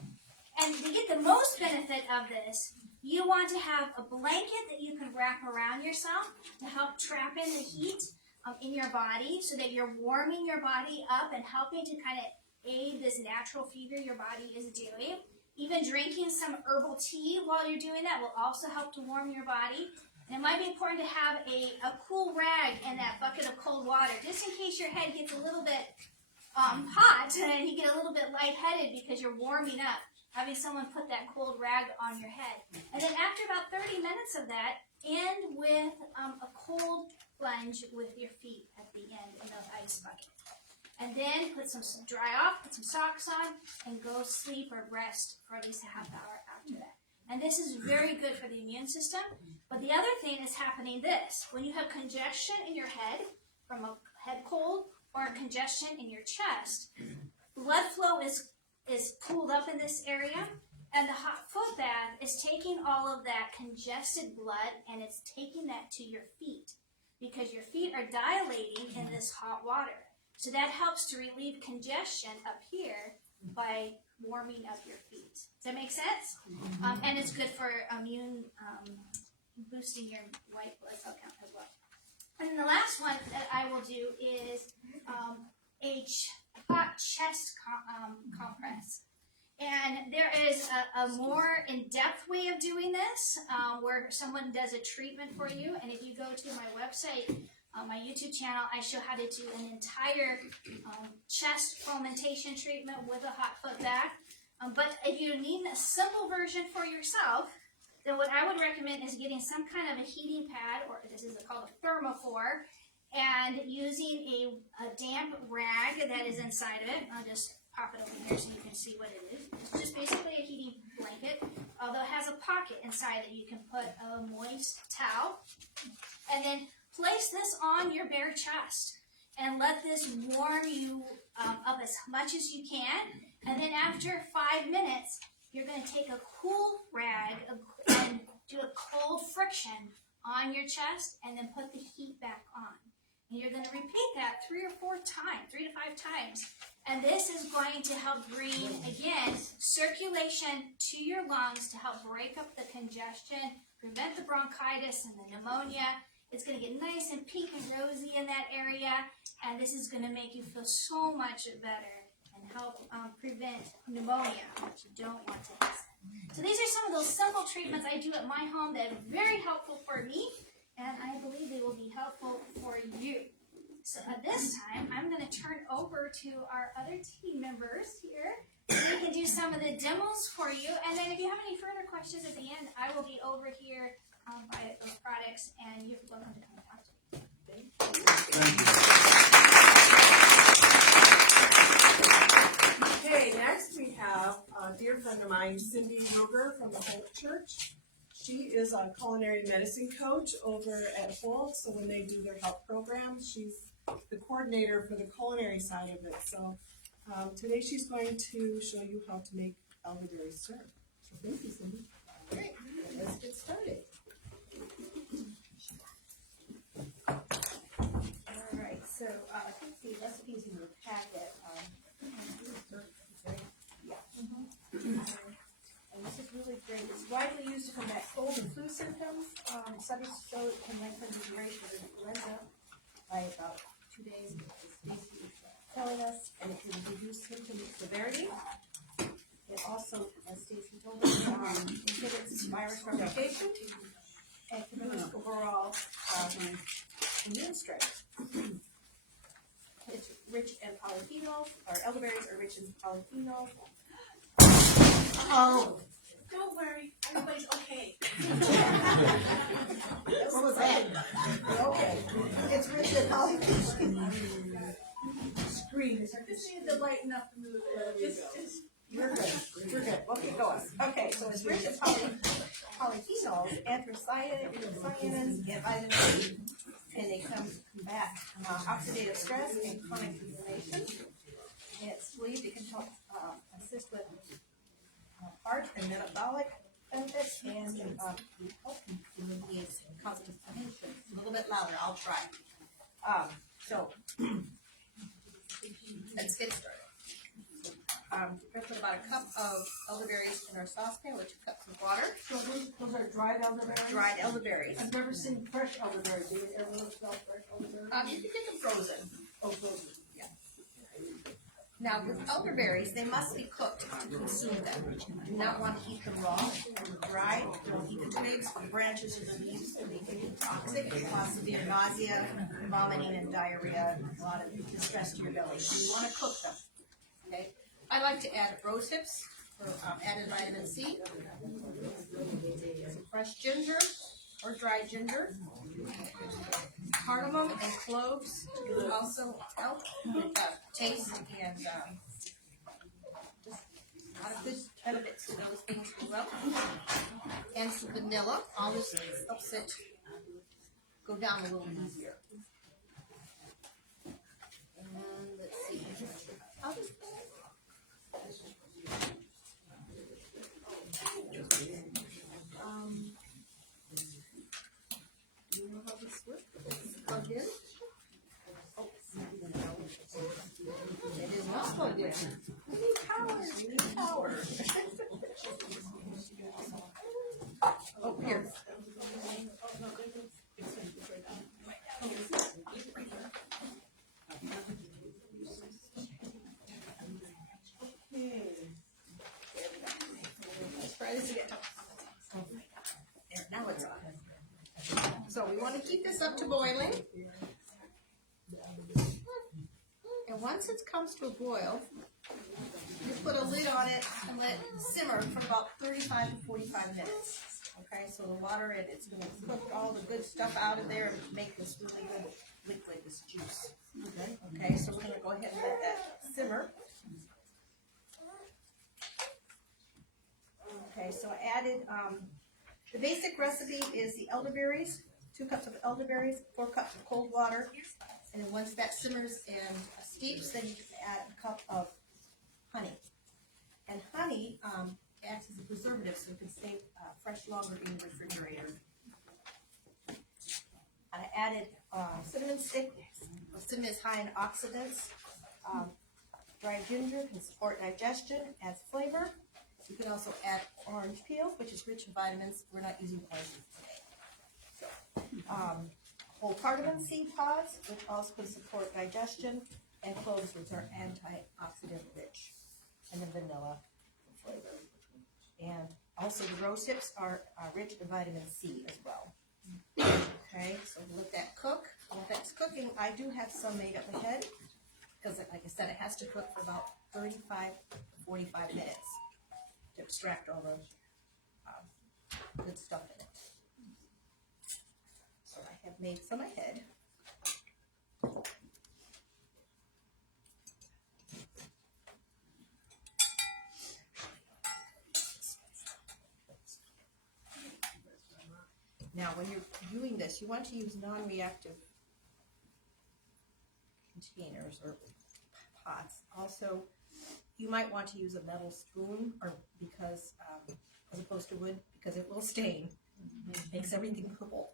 And to get the most benefit of this, you want to have a blanket that you can wrap around yourself to help trap in the heat in your body, so that you're warming your body up and helping to kind of aid this natural fever your body is doing. Even drinking some herbal tea while you're doing that will also help to warm your body. And it might be important to have a cool rag in that bucket of cold water, just in case your head gets a little bit hot and you get a little bit lightheaded because you're warming up. Having someone put that cold rag on your head. And then after about 30 minutes of that, end with a cold plunge with your feet at the end in the ice bucket. And then dry off, put some socks on, and go sleep or rest for at least a half hour after that. And this is very good for the immune system. But the other thing is happening this. When you have congestion in your head from a head cold or congestion in your chest, blood flow is pooled up in this area, and the hot foot bath is taking all of that congested blood and it's taking that to your feet, because your feet are dilating in this hot water. So that helps to relieve congestion up here by warming up your feet. Does that make sense? And it's good for immune, boosting your white blood cell count as well. And then the last one that I will do is a hot chest compress. And there is a more in-depth way of doing this, where someone does a treatment for you. And if you go to my website, my YouTube channel, I show how to do an entire chest fomentation treatment with a hot foot bath. But if you need a simple version for yourself, then what I would recommend is getting some kind of a heating pad, or this is called a thermophore, and using a damp rag that is inside of it. I'll just pop it over here so you can see what it is. It's just basically a heating blanket, although it has a pocket inside that you can put a moist towel. And then place this on your bare chest and let this warm you up as much as you can. And then after 5 minutes, you're going to take a cool rag and do a cold friction on your chest and then put the heat back on. And you're going to repeat that 3 to 5 times. And this is going to help bring, again, circulation to your lungs to help break up the congestion, prevent the bronchitis and the pneumonia. It's going to get nice and pink and rosy in that area. And this is going to make you feel so much better and help prevent pneumonia, which you don't want to happen. So these are some of those simple treatments I do at my home that are very helpful for me. And I believe they will be helpful for you. So at this time, I'm going to turn over to our other team members here. So they can do some of the demos for you. And then if you have any further questions at the end, I will be over here by those products, and you're welcome to come talk to me. Thank you. Okay, next we have a dear friend of mine, Cindy Ruger from the Holt Church. She is a culinary medicine coach over at Holt, so when they do their health programs, she's the coordinator for the culinary side of it. So today she's going to show you how to make elderberry syrup. So thank you, Cindy. All right, let's get started. All right, so I think the recipes in your packet and this is really great. It's widely used to combat cold and flu symptoms. Studies show it can lengthen the duration of influenza by about 2 days, as Stacy is telling us, and it can reduce symptom severity. It also, as Stacy told us, inhibits virus replication and to boost overall immune strength. It's rich in polyphenols, or elderberries are rich in polyphenols. Oh, Don't worry, everybody's okay. what was that? Okay, it's rich in polyphenols. Scream. Just need to lighten up the mood a little. We're good, we're good. Okay, go on. Okay, so it's rich in polyphenols, anthocyanins, and vitamin C, and they combat oxidative stress and chronic inflammation. And it's believed it can help assist with heart and metabolic benefits and help alleviate constipation. A little bit louder, I'll try. So let's get started. We're gonna put about a cup of elderberries in our saucepan with 2 cups of water. So those are dried elderberries? Dried elderberries. I've never seen fresh elderberries. Do you ever smell fresh elderberries? You can get them frozen. Oh, frozen. Now with elderberries, they must be cooked to consume them. You do not want to eat them raw or dry. Don't eat the twigs, the branches, or the leaves. They can be toxic and cause severe nausea, vomiting, and diarrhea, and a lot of distress to your belly. So you want to cook them. Okay. I like to add rose hips for added vitamin C. Some fresh ginger or dried ginger. Cardamom and cloves will also help taste and just a lot of good benefits to those things as well. And some vanilla. All this helps it go down a little easier. And let's see. I'll just do you know how this works? It's plugged in? Oh, it is not plugged in. We need power. We need power. Oh, here. Let's try this again. There, now it's on. So we want to keep this up to boiling. And once it comes to a boil, you put a lid on it and let it simmer for about 35 to 45 minutes. Okay, so the water, it's going to cook all the good stuff out of there and make this really good liquid, this juice. Okay, so we're going to go ahead and let that simmer. Okay, so I added, the basic recipe is the elderberries, 2 cups of elderberries, 4 cups of cold water, and then once that simmers and steeps, then you can add a cup of honey. And honey acts as a preservative, so it can stay fresh longer in the refrigerator. I added cinnamon stick. Cinnamon is high in oxidants. Dried ginger can support digestion, adds flavor. You can also add orange peel, which is rich in vitamins. We're not using oranges today. So, whole cardamom seed pods, which also can support digestion, and cloves, which are antioxidant rich, and then vanilla for flavor. And also the rose hips are rich in vitamin C as well. Okay, so let that cook. While that's cooking, I do have some made up ahead, because like I said, it has to cook for about 35 to 45 minutes to extract all the good stuff in it. So I have made some ahead. Now, when you're doing this, you want to use non-reactive containers or pots. Also, you might want to use a metal spoon, or because as opposed to wood, because it will stain. It makes everything purple.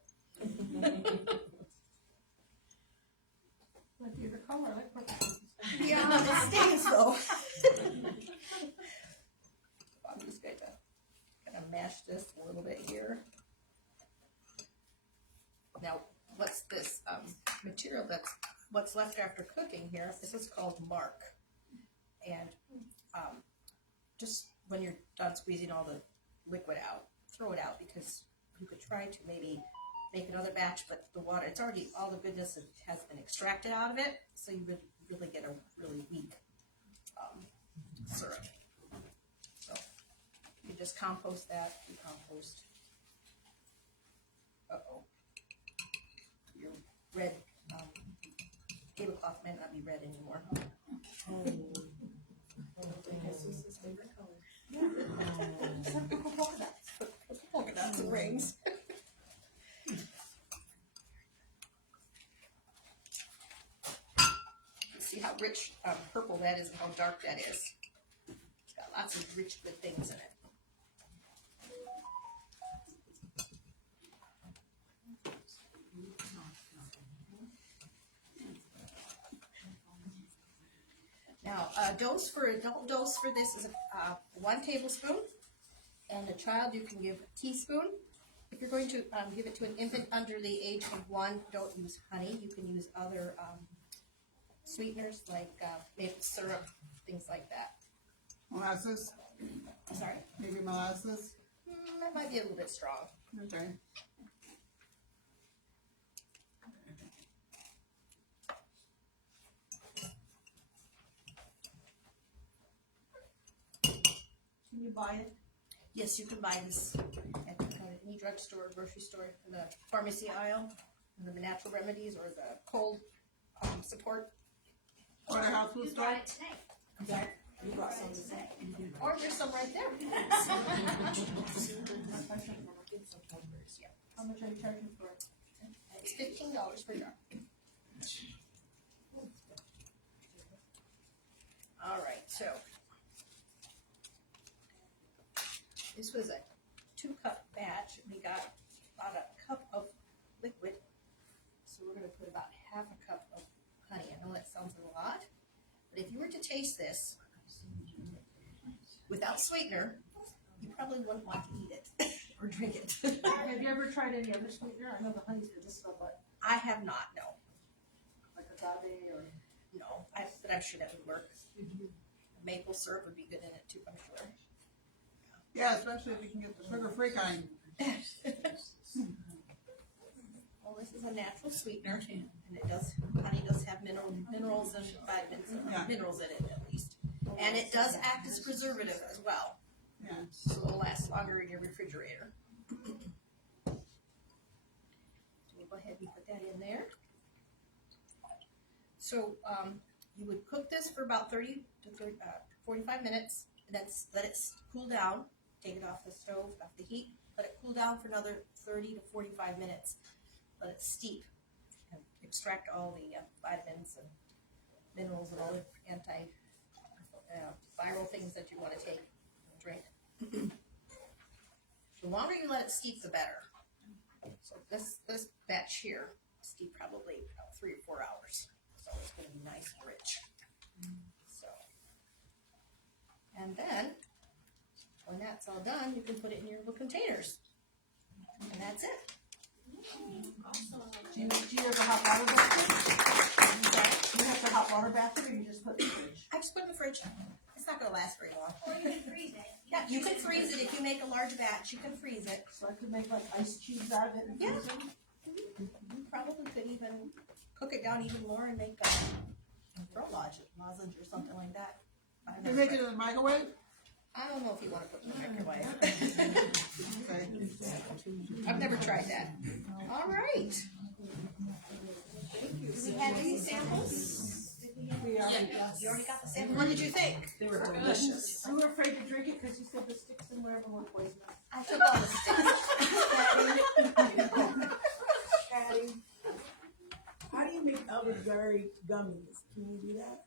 Might be the color, like purple. Yeah, it stains though. I'm just going to kind of mash this a little bit here. Now, what's this material that's what's left after cooking here? This is called mark. And just when you're done squeezing all the liquid out, throw it out, because you could try to maybe make another batch, but the water, it's already, all the goodness has been extracted out of it, so you would really get a really weak syrup. So you just compost that, decompost. Uh-oh. Your red tablecloth might not be red anymore. This is his favorite color. Polka dots and rings. See how rich purple that is and how dark that is. It's got lots of rich good things in it. Now, adult dose for this is 1 tablespoon, and a child you can give a teaspoon. If you're going to give it to an infant under the age of 1, don't use honey. You can use other sweeteners like maple syrup, things like that. Molasses, Sorry, maybe molasses, that might be a little bit strong. okay. Can you buy it? Yes, you can buy this at any drugstore, or grocery store, in the pharmacy aisle, in the natural remedies or the cold support. Warehouse food You store? brought it tonight. I'm sorry. You brought some today. Or there's some right there. How much are you charging for it? It's $15 per jar. All right, so this was a 2-cup batch. We got about a cup of liquid, so we're going to put about half a cup of honey. I know that sounds a lot, but if you were to taste this without sweetener, you probably wouldn't want to eat it or drink it. Have you ever tried any other sweetener? I know the honey's medicinal, but I have not, no. like agave or. No, but I'm sure that would work. Maple syrup would be good in it too, I'm sure. Yeah, especially if you can get the sugar-free kind. Well, this is a natural sweetener, and honey does have minerals and vitamins, Yeah. minerals in it at least. And it does act as preservative as well, Yeah. so it'll last longer in your refrigerator. So we'll go ahead and put that in there. So you would cook this for about 30 to 45 minutes, and then let it cool down. Take it off the stove, off the heat. Let it cool down for another 30 to 45 minutes. Let it steep and extract all the vitamins and minerals and all the viral things that you want to take and drink. The longer you let it steep, the better. So this batch here steep probably about 3 or 4 hours. So it's going to be nice and rich. So, and then when that's all done, you can put it in your little containers, and that's it. Do you have a hot water basket? Do you have a hot water basket or you just put it in the fridge? I just put it in the fridge. It's not going to last very long. Or you can freeze it. Yeah, you can freeze it if you make a large batch. You can freeze it. So I could make like ice cubes out of it and Yeah. freeze them? You probably could even cook it down even more and make a throat lozenge or something like that. I've You never make tried- it in the microwave? I don't know if you want to put it in the microwave. Okay. I've never tried that. All right. Do we have any samples? We are. You already got the sample. What did you think? They were delicious. You were afraid to drink it because you said the sticks and whatever were poisonous. I took all the sticks. Patty, how do you make elderberry gummies? Can you do that?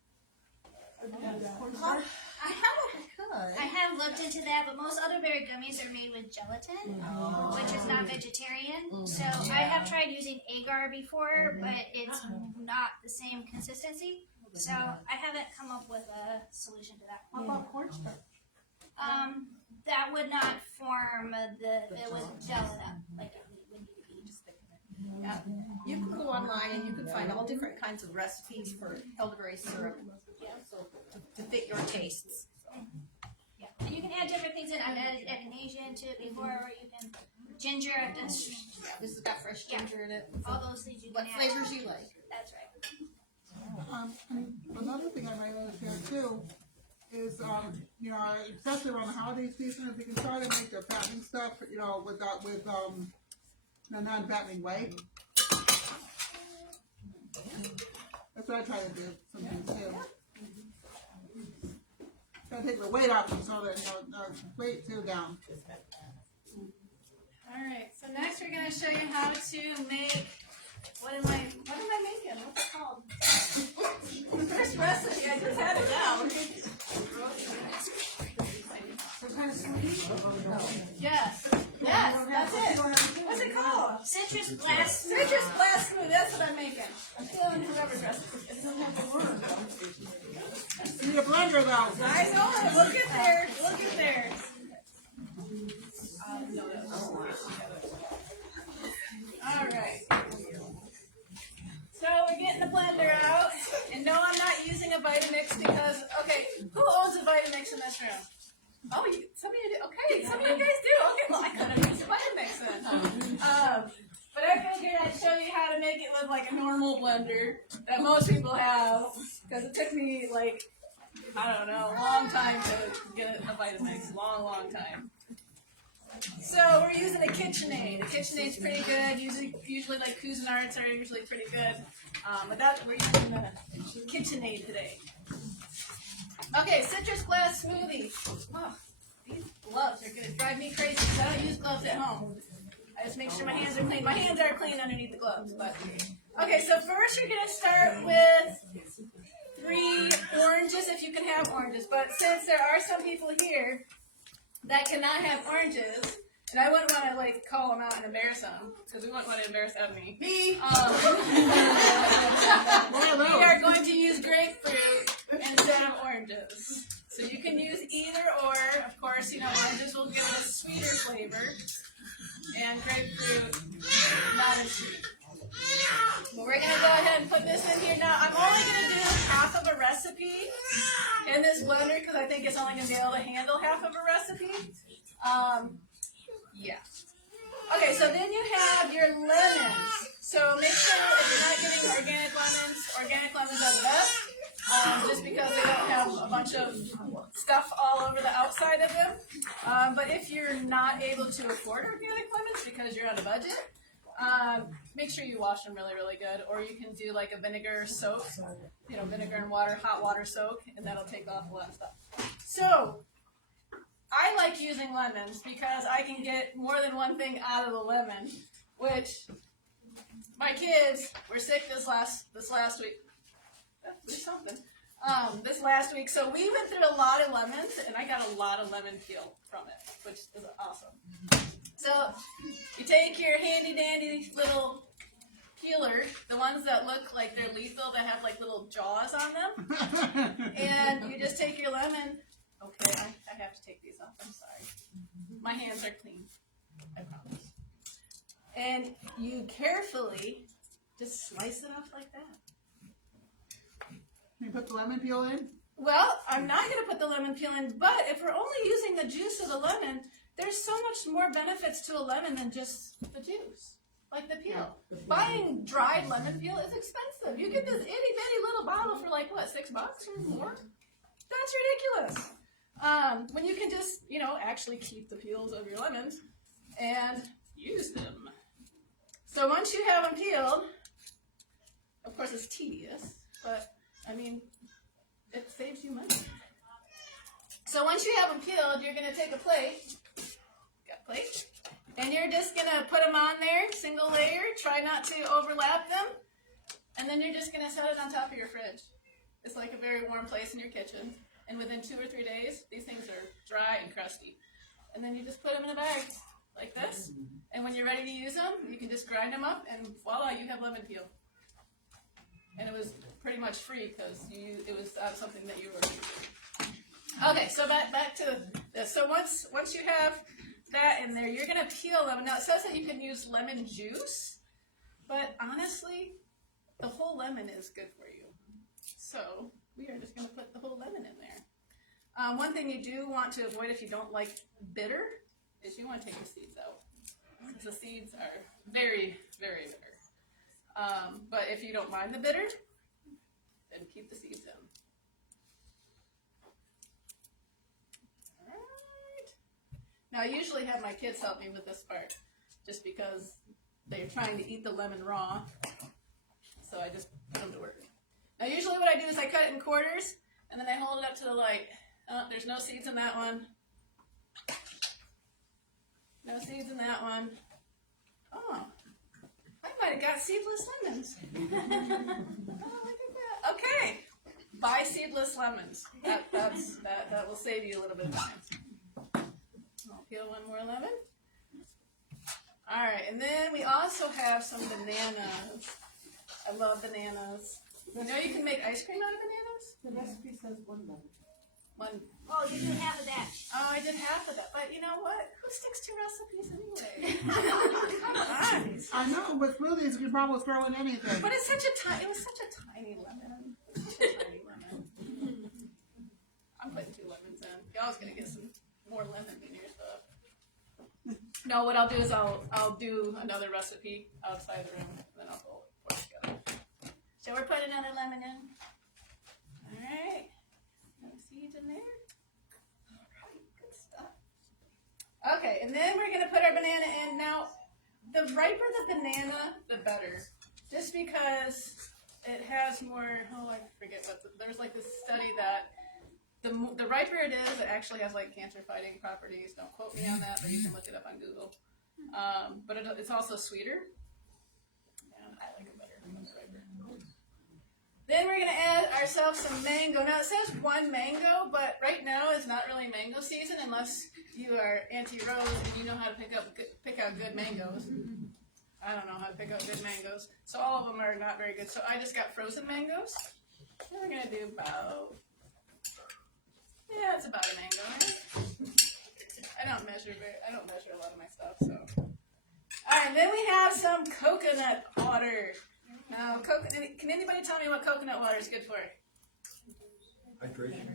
I have looked into that, but most elderberry gummies are made with gelatin, which is not vegetarian. So I have tried using agar before, but it's not the same consistency. So I haven't come up with a solution to that. How about cornstarch? That would not form it was gelatin like it would need to be. Yeah. You can go online and you can find all different kinds of recipes for elderberry syrup to fit your tastes. Yeah, and you can add different things in. I've added echinacea into it before, or you can ginger, I've done This has got fresh ginger in it. all those things you What can add. flavors you like? That's right. And another thing I might understand too is, you know, especially around the holiday season, if we can try to make the fattening stuff, you know, with a non-fattening way. That's what I try to do sometimes too. Try to take the weight off them so that, you know, weight too down. Alright, so next we're gonna show you how to make, what am I making? What's it called? First recipe, I just had it down. Some kind of smoothie? Yes, that's it. What's it called? Citrus blast smoothie. Citrus blast smoothie, that's what I'm making. I'm stealing whoever's recipe. It doesn't have the word. You need a blender though. I know it, we'll get there, Alright. So we're getting the blender out, and no, I'm not using a Vitamix because, okay, who owns a Vitamix in this room? Oh, some of you do. Okay, some of you guys do. Okay, well, I could have used a Vitamix then. But I figured I'd show you how to make it look like a normal blender that most people have, because it took me like, I don't know, a long time to get a Vitamix. Long time. So we're using a KitchenAid. A KitchenAid's pretty good. Usually like Cuisinarts are usually pretty good. But we're using the KitchenAid today. Okay, citrus blast smoothie. Oh, these gloves are gonna drive me crazy because I don't use gloves at home. I just make sure my hands are clean. My hands are clean underneath the gloves, but okay. So first you're gonna start with 3 oranges if you can have oranges. But since there are some people here that cannot have oranges, and I wouldn't want to like call them out and embarrass them, because we wouldn't want to embarrass me. We are going to use grapefruit instead of oranges. So you can use either or. Of course, you know, oranges will give it a sweeter flavor, and grapefruit not as sweet. But we're going to go ahead and put this in here now. I'm only going to do half of a recipe in this blender because I think it's only going to be able to handle half of a recipe. Yeah. Okay, so then you have your lemons. So make sure if you're not getting organic lemons are the best. Just because they don't have a bunch of stuff all over the outside of them. But if you're not able to afford organic lemons because you're on a budget, make sure you wash them really good. Or you can do like a vinegar soak, you know, vinegar and water, hot water soak, and that'll take off a lot of stuff. So I like using lemons because I can get more than one thing out of the lemon, which my kids were sick this last week. There's something. This last week, so we went through a lot of lemons, and I got a lot of lemon peel from it, which is awesome. So you take your handy dandy little peeler, the ones that look like they're lethal, that have like little jaws on them, and you just take your lemon. Okay, I have to take these off. I'm sorry. My hands are clean. I promise. And you carefully just slice it off like that. You put the lemon peel in? Well, I'm not going to put the lemon peel in, but if we're only using the juice of the lemon, there's so much more benefits to a lemon than just the juice, like the peel. Buying dried lemon peel is expensive. You get this itty bitty little bottle for like, what, $6 or more? That's ridiculous. When you can just, you know, actually keep the peels of your lemons and use them. So once you have them peeled, of course it's tedious, but I mean, it saves you money. So once you have them peeled, you're going to take a plate, and you're just going to put them on there, single layer, try not to overlap them, and then you're just going to set it on top of your fridge. It's like a very warm place in your kitchen, and within 2 or 3 days, these things are dry and crusty. And then you just put them in a bag, like this, and when you're ready to use them, you can just grind them up, and voila, you have lemon peel. And it was pretty much free because it was something that you were using. Okay, so back to this. So once you have that in there, you're gonna peel lemon. Now it says that you can use lemon juice, but honestly, the whole lemon is good for you. So we are just gonna put the whole lemon in there. One thing you do want to avoid if you don't like bitter is you want to take the seeds out. the seeds are very, very bitter. But if you don't mind the bitter, then keep the seeds in. Alright. Now I usually have my kids help me with this part, just because they're trying to eat the lemon raw. So I just put them to work. Now usually what I do is I cut it in quarters, and then I hold it up to the light. Oh, there's no seeds in that one. No seeds in that one. Oh, I might have got seedless lemons. Oh, look at that. Okay, buy seedless lemons. That will save you a little bit of time. I'll peel one more lemon. All right, and then we also have some bananas. I love bananas. You know you can make ice cream out of bananas? The recipe says 1 lemon. One. Oh, you did half of that. Oh, I did half of that. But you know what? Who sticks to recipes anyway? Come on. I know, with smoothies, you can almost throw in anything. But it's such a it was such a tiny lemon. Such a tiny lemon. I'm putting 2 lemons in. Y'all's gonna get some more lemon in your stuff. No, what I'll do is I'll do another recipe outside the room, and then I'll pour it together. So we're putting another lemon in. All right. No seeds in there. All right, good stuff. Okay, and then we're gonna put our banana in. Now, the riper the banana, the better. Just because it has more. Oh, I forget what. There's like this study that the riper it is, it actually has like cancer-fighting properties. Don't quote me on that, but you can look it up on Google. But it's also sweeter, and I like it better when it's riper. Then we're gonna add ourselves some mango. Now it says 1 mango, but right now is not really mango season unless you are Auntie Rose and you know how to pick out good mangoes. I don't know how to pick out good mangoes, so all of them are not very good. So I just got frozen mangoes. And we're gonna do about, it's about a mango, right? I don't measure a lot of my stuff, so. All right, then we have some coconut water. Now, can anybody tell me what coconut water is good for? Hydration.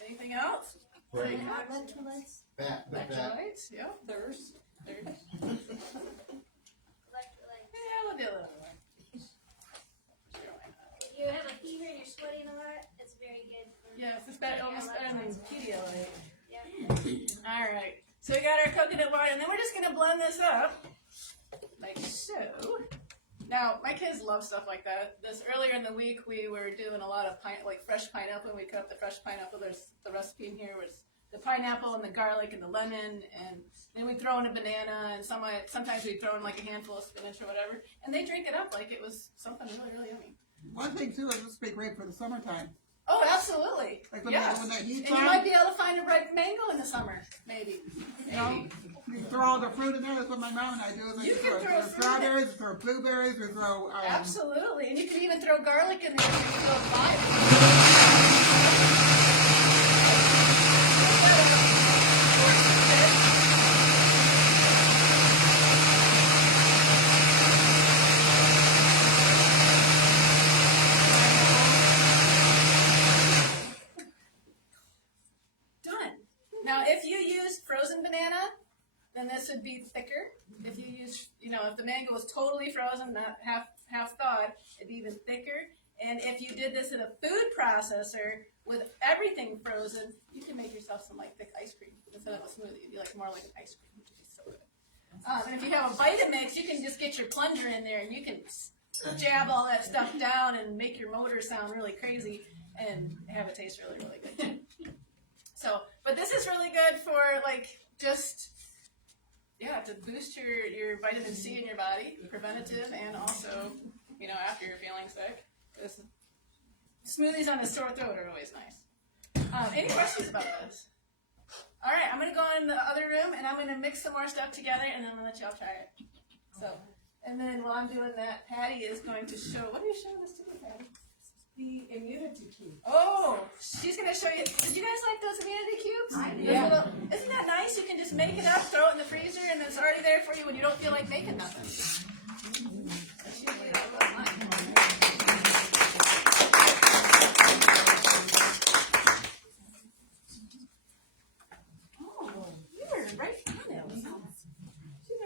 Anything else? Electrolytes. Electrolytes, yeah. Thirst. Electrolytes. Yeah, we'll do a little more. If you have a fever and you're sweating a lot, it's very good for Yes, it's almost better than Pedialyte. Yeah. All right, so we got our coconut water, and then we're just going to blend this up, like so. Now, my kids love stuff like that. Earlier in the week, we were doing a lot of fresh pineapple, and we cut up the fresh pineapple. There's the recipe in here was the pineapple and the garlic and the lemon, and then we throw in a banana, and sometimes we throw in like a handful of spinach or whatever, and they drink it up like it was something really, really yummy. One thing too is this would be great for the summertime. Oh, absolutely. Like when Yes. that heat's And you on. might be able to find a ripe mango in the summer, maybe. You know, you can throw all the fruit in there. That's what my mom and I do. You can throw fruit in strawberries, we throw blueberries, we throw. Absolutely, and you can even throw garlic in there. You can throw lime. Done. Now, if you use frozen banana, then this would be thicker. If you use, if the mango was totally frozen, not half thawed, it'd be even thicker. And if you did this in a food processor with everything frozen, you can make yourself some thick ice cream instead of a smoothie. It'd be more like an ice cream, which would be so good. And if you have a Vitamix, you can just get your plunger in there and you can jab all that stuff down and make your motor sound really crazy and have it taste really, really good. So, but this is really good for to boost your vitamin C in your body, preventative, and also, after you're feeling sick. This smoothies on a sore throat are always nice. Any questions about this? All right, I'm going to go in the other room, and I'm going to mix some more stuff together, and then I'm going to let y'all try it. So, and then while I'm doing that, Patty is going to show, what are you showing us today, Patty? The immunity cube. Oh, she's going to show you. Did you guys like those immunity cubes? I did. Yeah. Isn't that nice? You can just make it up, throw it in the freezer, and it's already there for you when you don't feel like making nothing. Oh, you were right on it. She's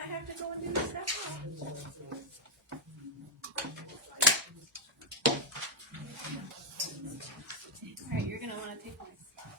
not have to go and do this that well. Alright, you're gonna wanna take my spot.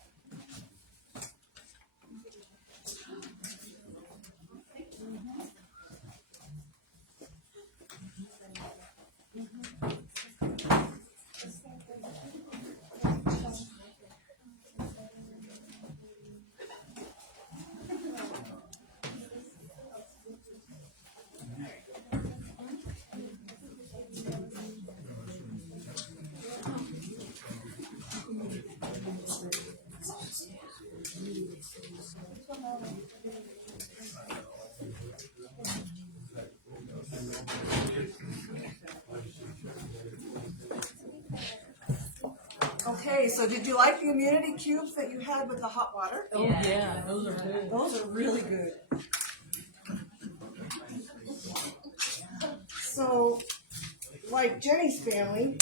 Okay, so did you like the immunity cubes that you had with the hot water? Oh, yeah, those are good. Those are really good. So, like Jenny's family,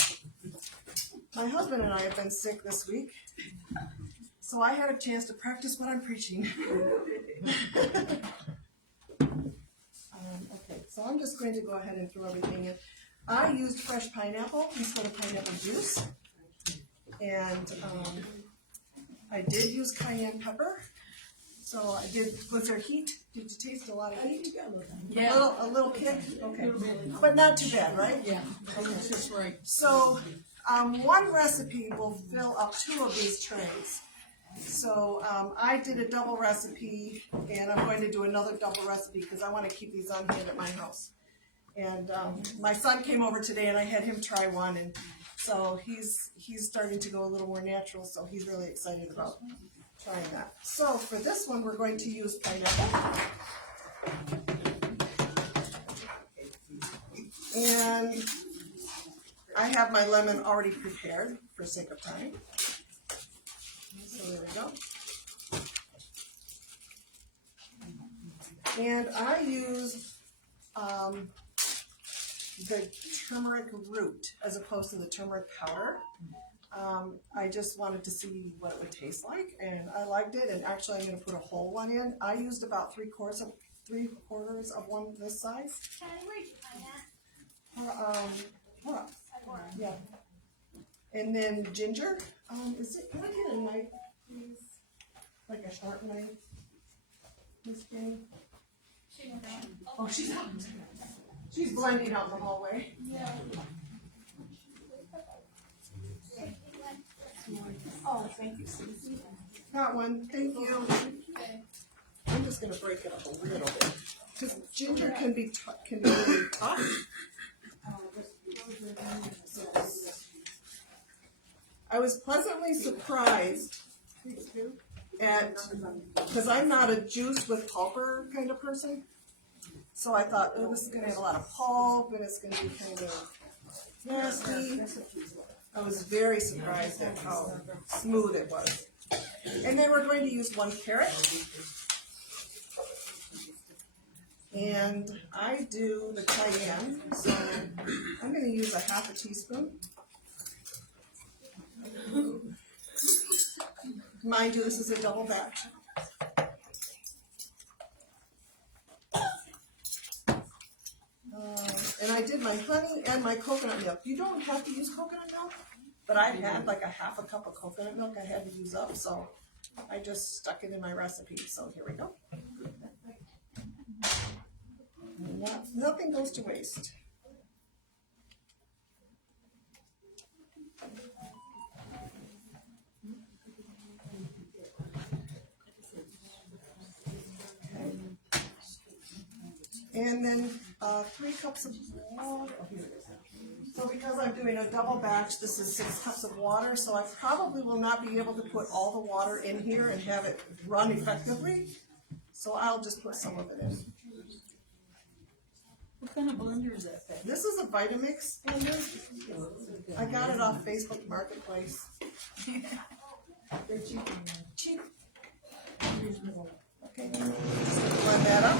my husband and I have been sick this week, so I had a chance to practice what I'm preaching. Okay, so I'm just going to go ahead and throw everything in. I used fresh pineapple instead of pineapple juice. And I did use cayenne pepper. So I did, was there heat? Did you taste a lot of heat? Yeah. A little kick? Okay. But not too bad, right? Yeah, that's just right. So one recipe will fill up 2 of these trays. So I did a double recipe, and I'm going to do another double recipe because I want to keep these on hand at my house. And my son came over today, and I had him try one, and so he's starting to go a little more natural, so he's really excited about trying that. So for this one, we're going to use pineapple. And I have my lemon already prepared for sake of time. So there we go. And I used the turmeric root as opposed to the turmeric powder. I just wanted to see what it would taste like, and I liked it. And actually, I'm going to put a whole one in. I used about 3/4 of one this size. Where'd you find that? Yeah. And then ginger. Can I get a knife, please? Like a sharp knife. Miss Jenny? Oh, she's out. She's blending out in the hallway. Yeah. Oh, thank you, Susie. Got one. Thank you. I'm just gonna break it up a little bit because ginger can be really tough. I was pleasantly surprised at, because I'm not a juice with pulper kind of person. So I thought, oh, this is going to have a lot of pulp, and it's going to be kind of nasty. I was very surprised at how smooth it was. And then we're going to use 1 carrot. And I do the cayenne, so I'm going to use a 1/2 teaspoon. Mind you, this is a double batch. And I did my honey and my coconut milk. You don't have to use coconut milk, but I had like a 1/2 cup of coconut milk I had to use up, so I just stuck it in my recipe. So here we go. Nothing goes to waste. And then 3 cups of water. Oh, here it is. So because I'm doing a double batch, this is 6 cups of water, so I probably will not be able to put all the water in here and have it run effectively. So I'll just put some of it in. What kind of blender is that? This is a Vitamix blender. I got it off Facebook Marketplace. They're cheap. Cheap. Okay, just gonna blend that up.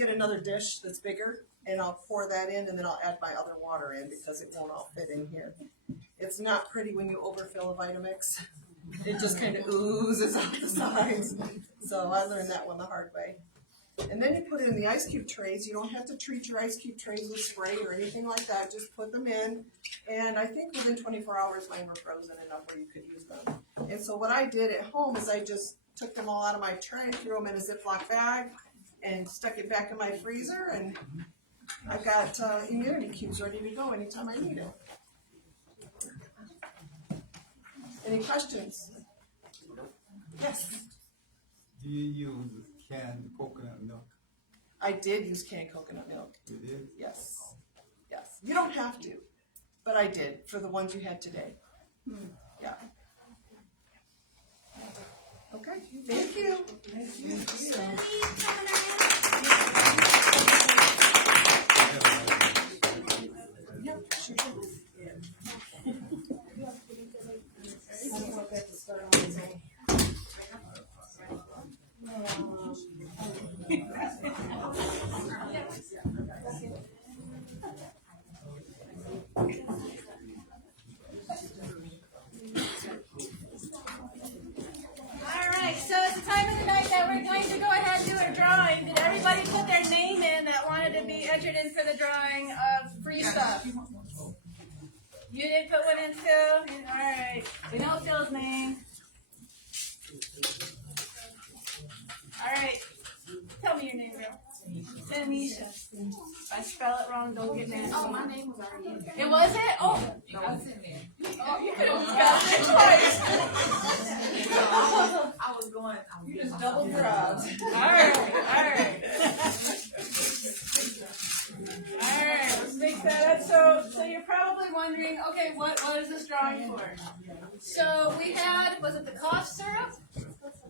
get another dish that's bigger and I'll pour that in and then I'll add my other water in because it won't all fit in here. It's not pretty when you overfill a Vitamix. It just kind of oozes out the sides. So I learned that one the hard way. And then you put it in the ice cube trays. You don't have to treat your ice cube trays with spray or anything like that. Just put them in. And I think within 24 hours mine were frozen enough where you could use them. And so what I did at home is I just took them all out of my tray, threw them in a Ziploc bag, and stuck it back in my freezer. And I got immunity cubes ready to go anytime I need them. Any questions? Yes. Do you use canned coconut milk? I did use canned coconut milk. You did? Yes. Yes. You don't have to, but I did for the ones you had today. Yeah. Okay. Thank you. Yep, sure. I don't know if I have to start on his own. Alright, so it's the time of the night that we're going to go ahead and do a drawing. Did everybody put their name in that wanted to be entered in for the drawing of free stuff? You didn't put one in, Phil? Alright, we know Phil's name. Alright, tell me your name, Bill. Tanisha. If I spell it wrong, don't get mad. Oh, my name was already in there. It was it? Oh. No, it's in there. Oh, you could have spelled it twice. I was going. You just double dropped. Alright. Alright, let's make that up. So you're probably wondering, okay, what is this drawing for? So we had, was it the cough syrup?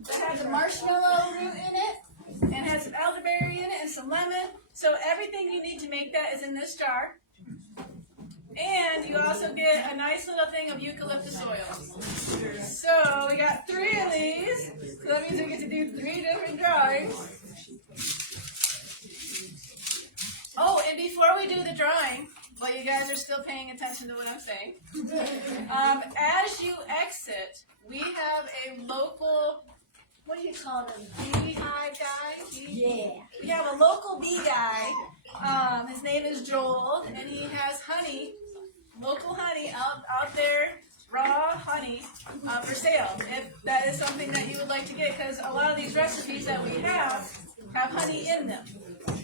That had the marshmallow root in it, and had some elderberry in it, and some lemon. So everything you need to make that is in this jar. And you also get a nice little thing of eucalyptus oil. So we got 3 of these. So that means we get to do 3 different drawings. Oh, and before we do the drawing, while you guys are still paying attention to what I'm saying, as you exit, we have a local, what do you call them, beehive guy? Yeah. We have a local bee guy. His name is Joel, and he has honey, local honey out there, raw honey, for sale. If that is something that you would like to get, because a lot of these recipes that we have honey in them.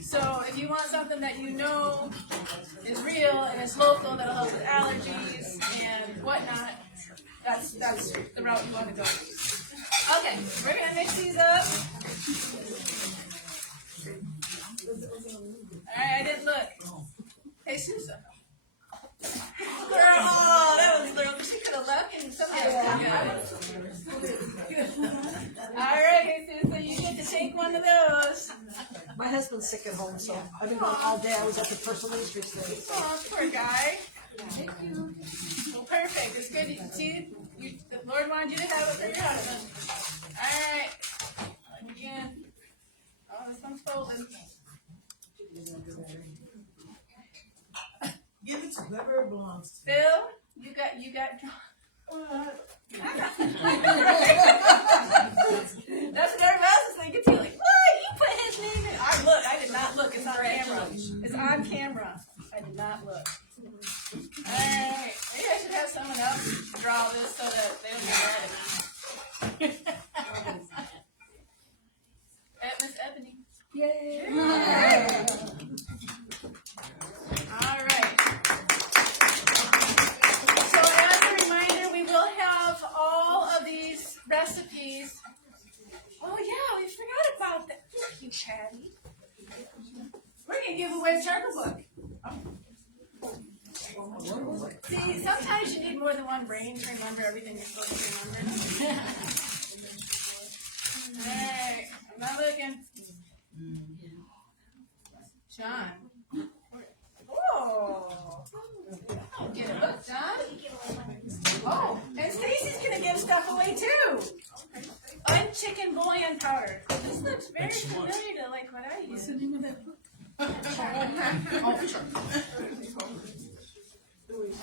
So if you want something that you know is real and it's local, that'll help with allergies and whatnot, that's the route you want to go. Okay, we're going to mix these up. Alright, I didn't look. Hey, Susan. Girl, oh, that was little. She could have left and somebody else could have. Alright, hey, Susan, you get to take one of those. My husband's sick at home, so I've been gone all day. I was at the personal injury today. Oh, poor guy. Thank you. Well, perfect. It's good. You can see the Lord wanted you to have it for your husband. Alright. Again. Oh, this one's folded. Give it to whoever it belongs to. Phil, you got That's what everybody else is thinking too. Like, what? You put his name in. I did not look. It's on camera. It's on camera. I did not look. Alright. Maybe I should have someone else draw this so that they don't get mad at me. Miss Ebony. Yay! Alright. So as a reminder, we will have all of these recipes. Oh yeah, we forgot about that. Thank you, Patty. We're going to give away a charter book. See, sometimes you need more than one brain to remember everything you're supposed to remember. Alright, I'm not looking. John. Oh. Get a book, John. Oh, and Stacy's going to give stuff away too. Unchicken bouillon powder. This looks very familiar to like what I use. What's the name of that?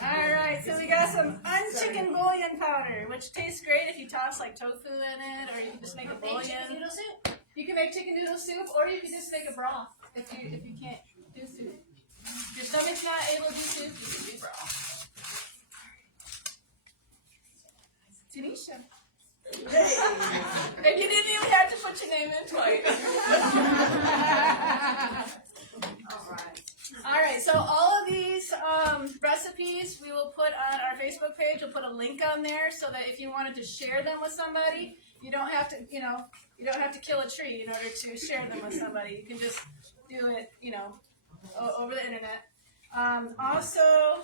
Alright, so we got some unchicken bouillon powder, which tastes great if you toss like tofu in it, or you can just make a Make chicken bouillon. noodle soup. You can make chicken noodle soup, or you can just make a broth if you can't do soup. If your stomach's not able to do soup, you can do broth. Tanisha. And you didn't even have to put your name in twice. Alright, so all of these recipes we will put on our Facebook page. We'll put a link on there so that if you wanted to share them with somebody, you don't have to, you don't have to kill a tree in order to share them with somebody. You can just do it, over the internet. Also,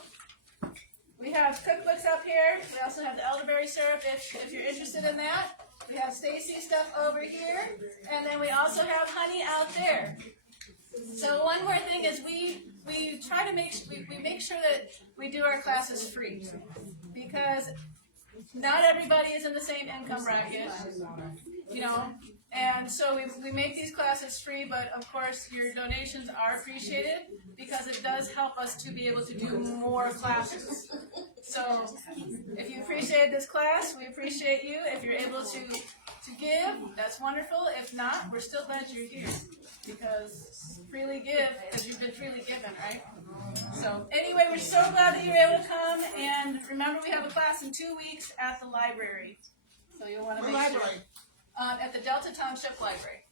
we have cookbooks up here. We also have the elderberry syrup if you're interested in that. We have Stacy stuff over here. And then we also have honey out there. So one more thing is we try to make sure that we do our classes free, because not everybody is in the same income bracket, and so we make these classes free, but of course your donations are appreciated because it does help us to be able to do more classes. So if you appreciate this class, we appreciate you. If you're able to give, that's wonderful. If not, we're still glad you're here, because freely give, because you've been freely given, right? So anyway, we're so glad that you were able to come, and remember we have a class in 2 weeks at the library. So you'll want to What make library? sure. At the Delta Township Library.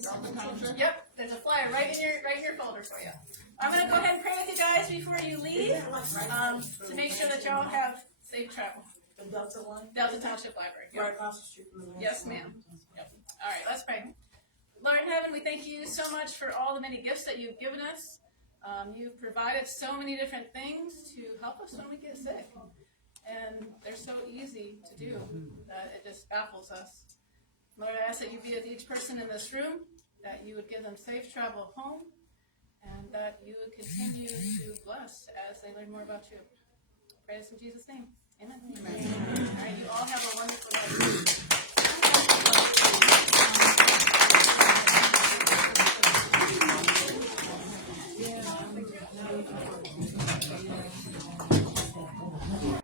Delta Township? Yep, there's a flyer right in your folder for you. I'm going to go ahead and pray with you guys before you leave, to make sure that y'all have safe travel. The Delta one? Delta Township Library. Yep. Right across the street from the Yes, ma'am. Yep. All right, let's pray. Lord in heaven, we thank you so much for all the many gifts that you've given us. You've provided so many different things to help us when we get sick. And they're so easy to do that it just baffles us. Lord, I ask that you be with each person in this room, that you would give them safe travel home, and that you would continue to bless as they learn more about you. Pray this in Jesus' name. Amen. All right, you all have a wonderful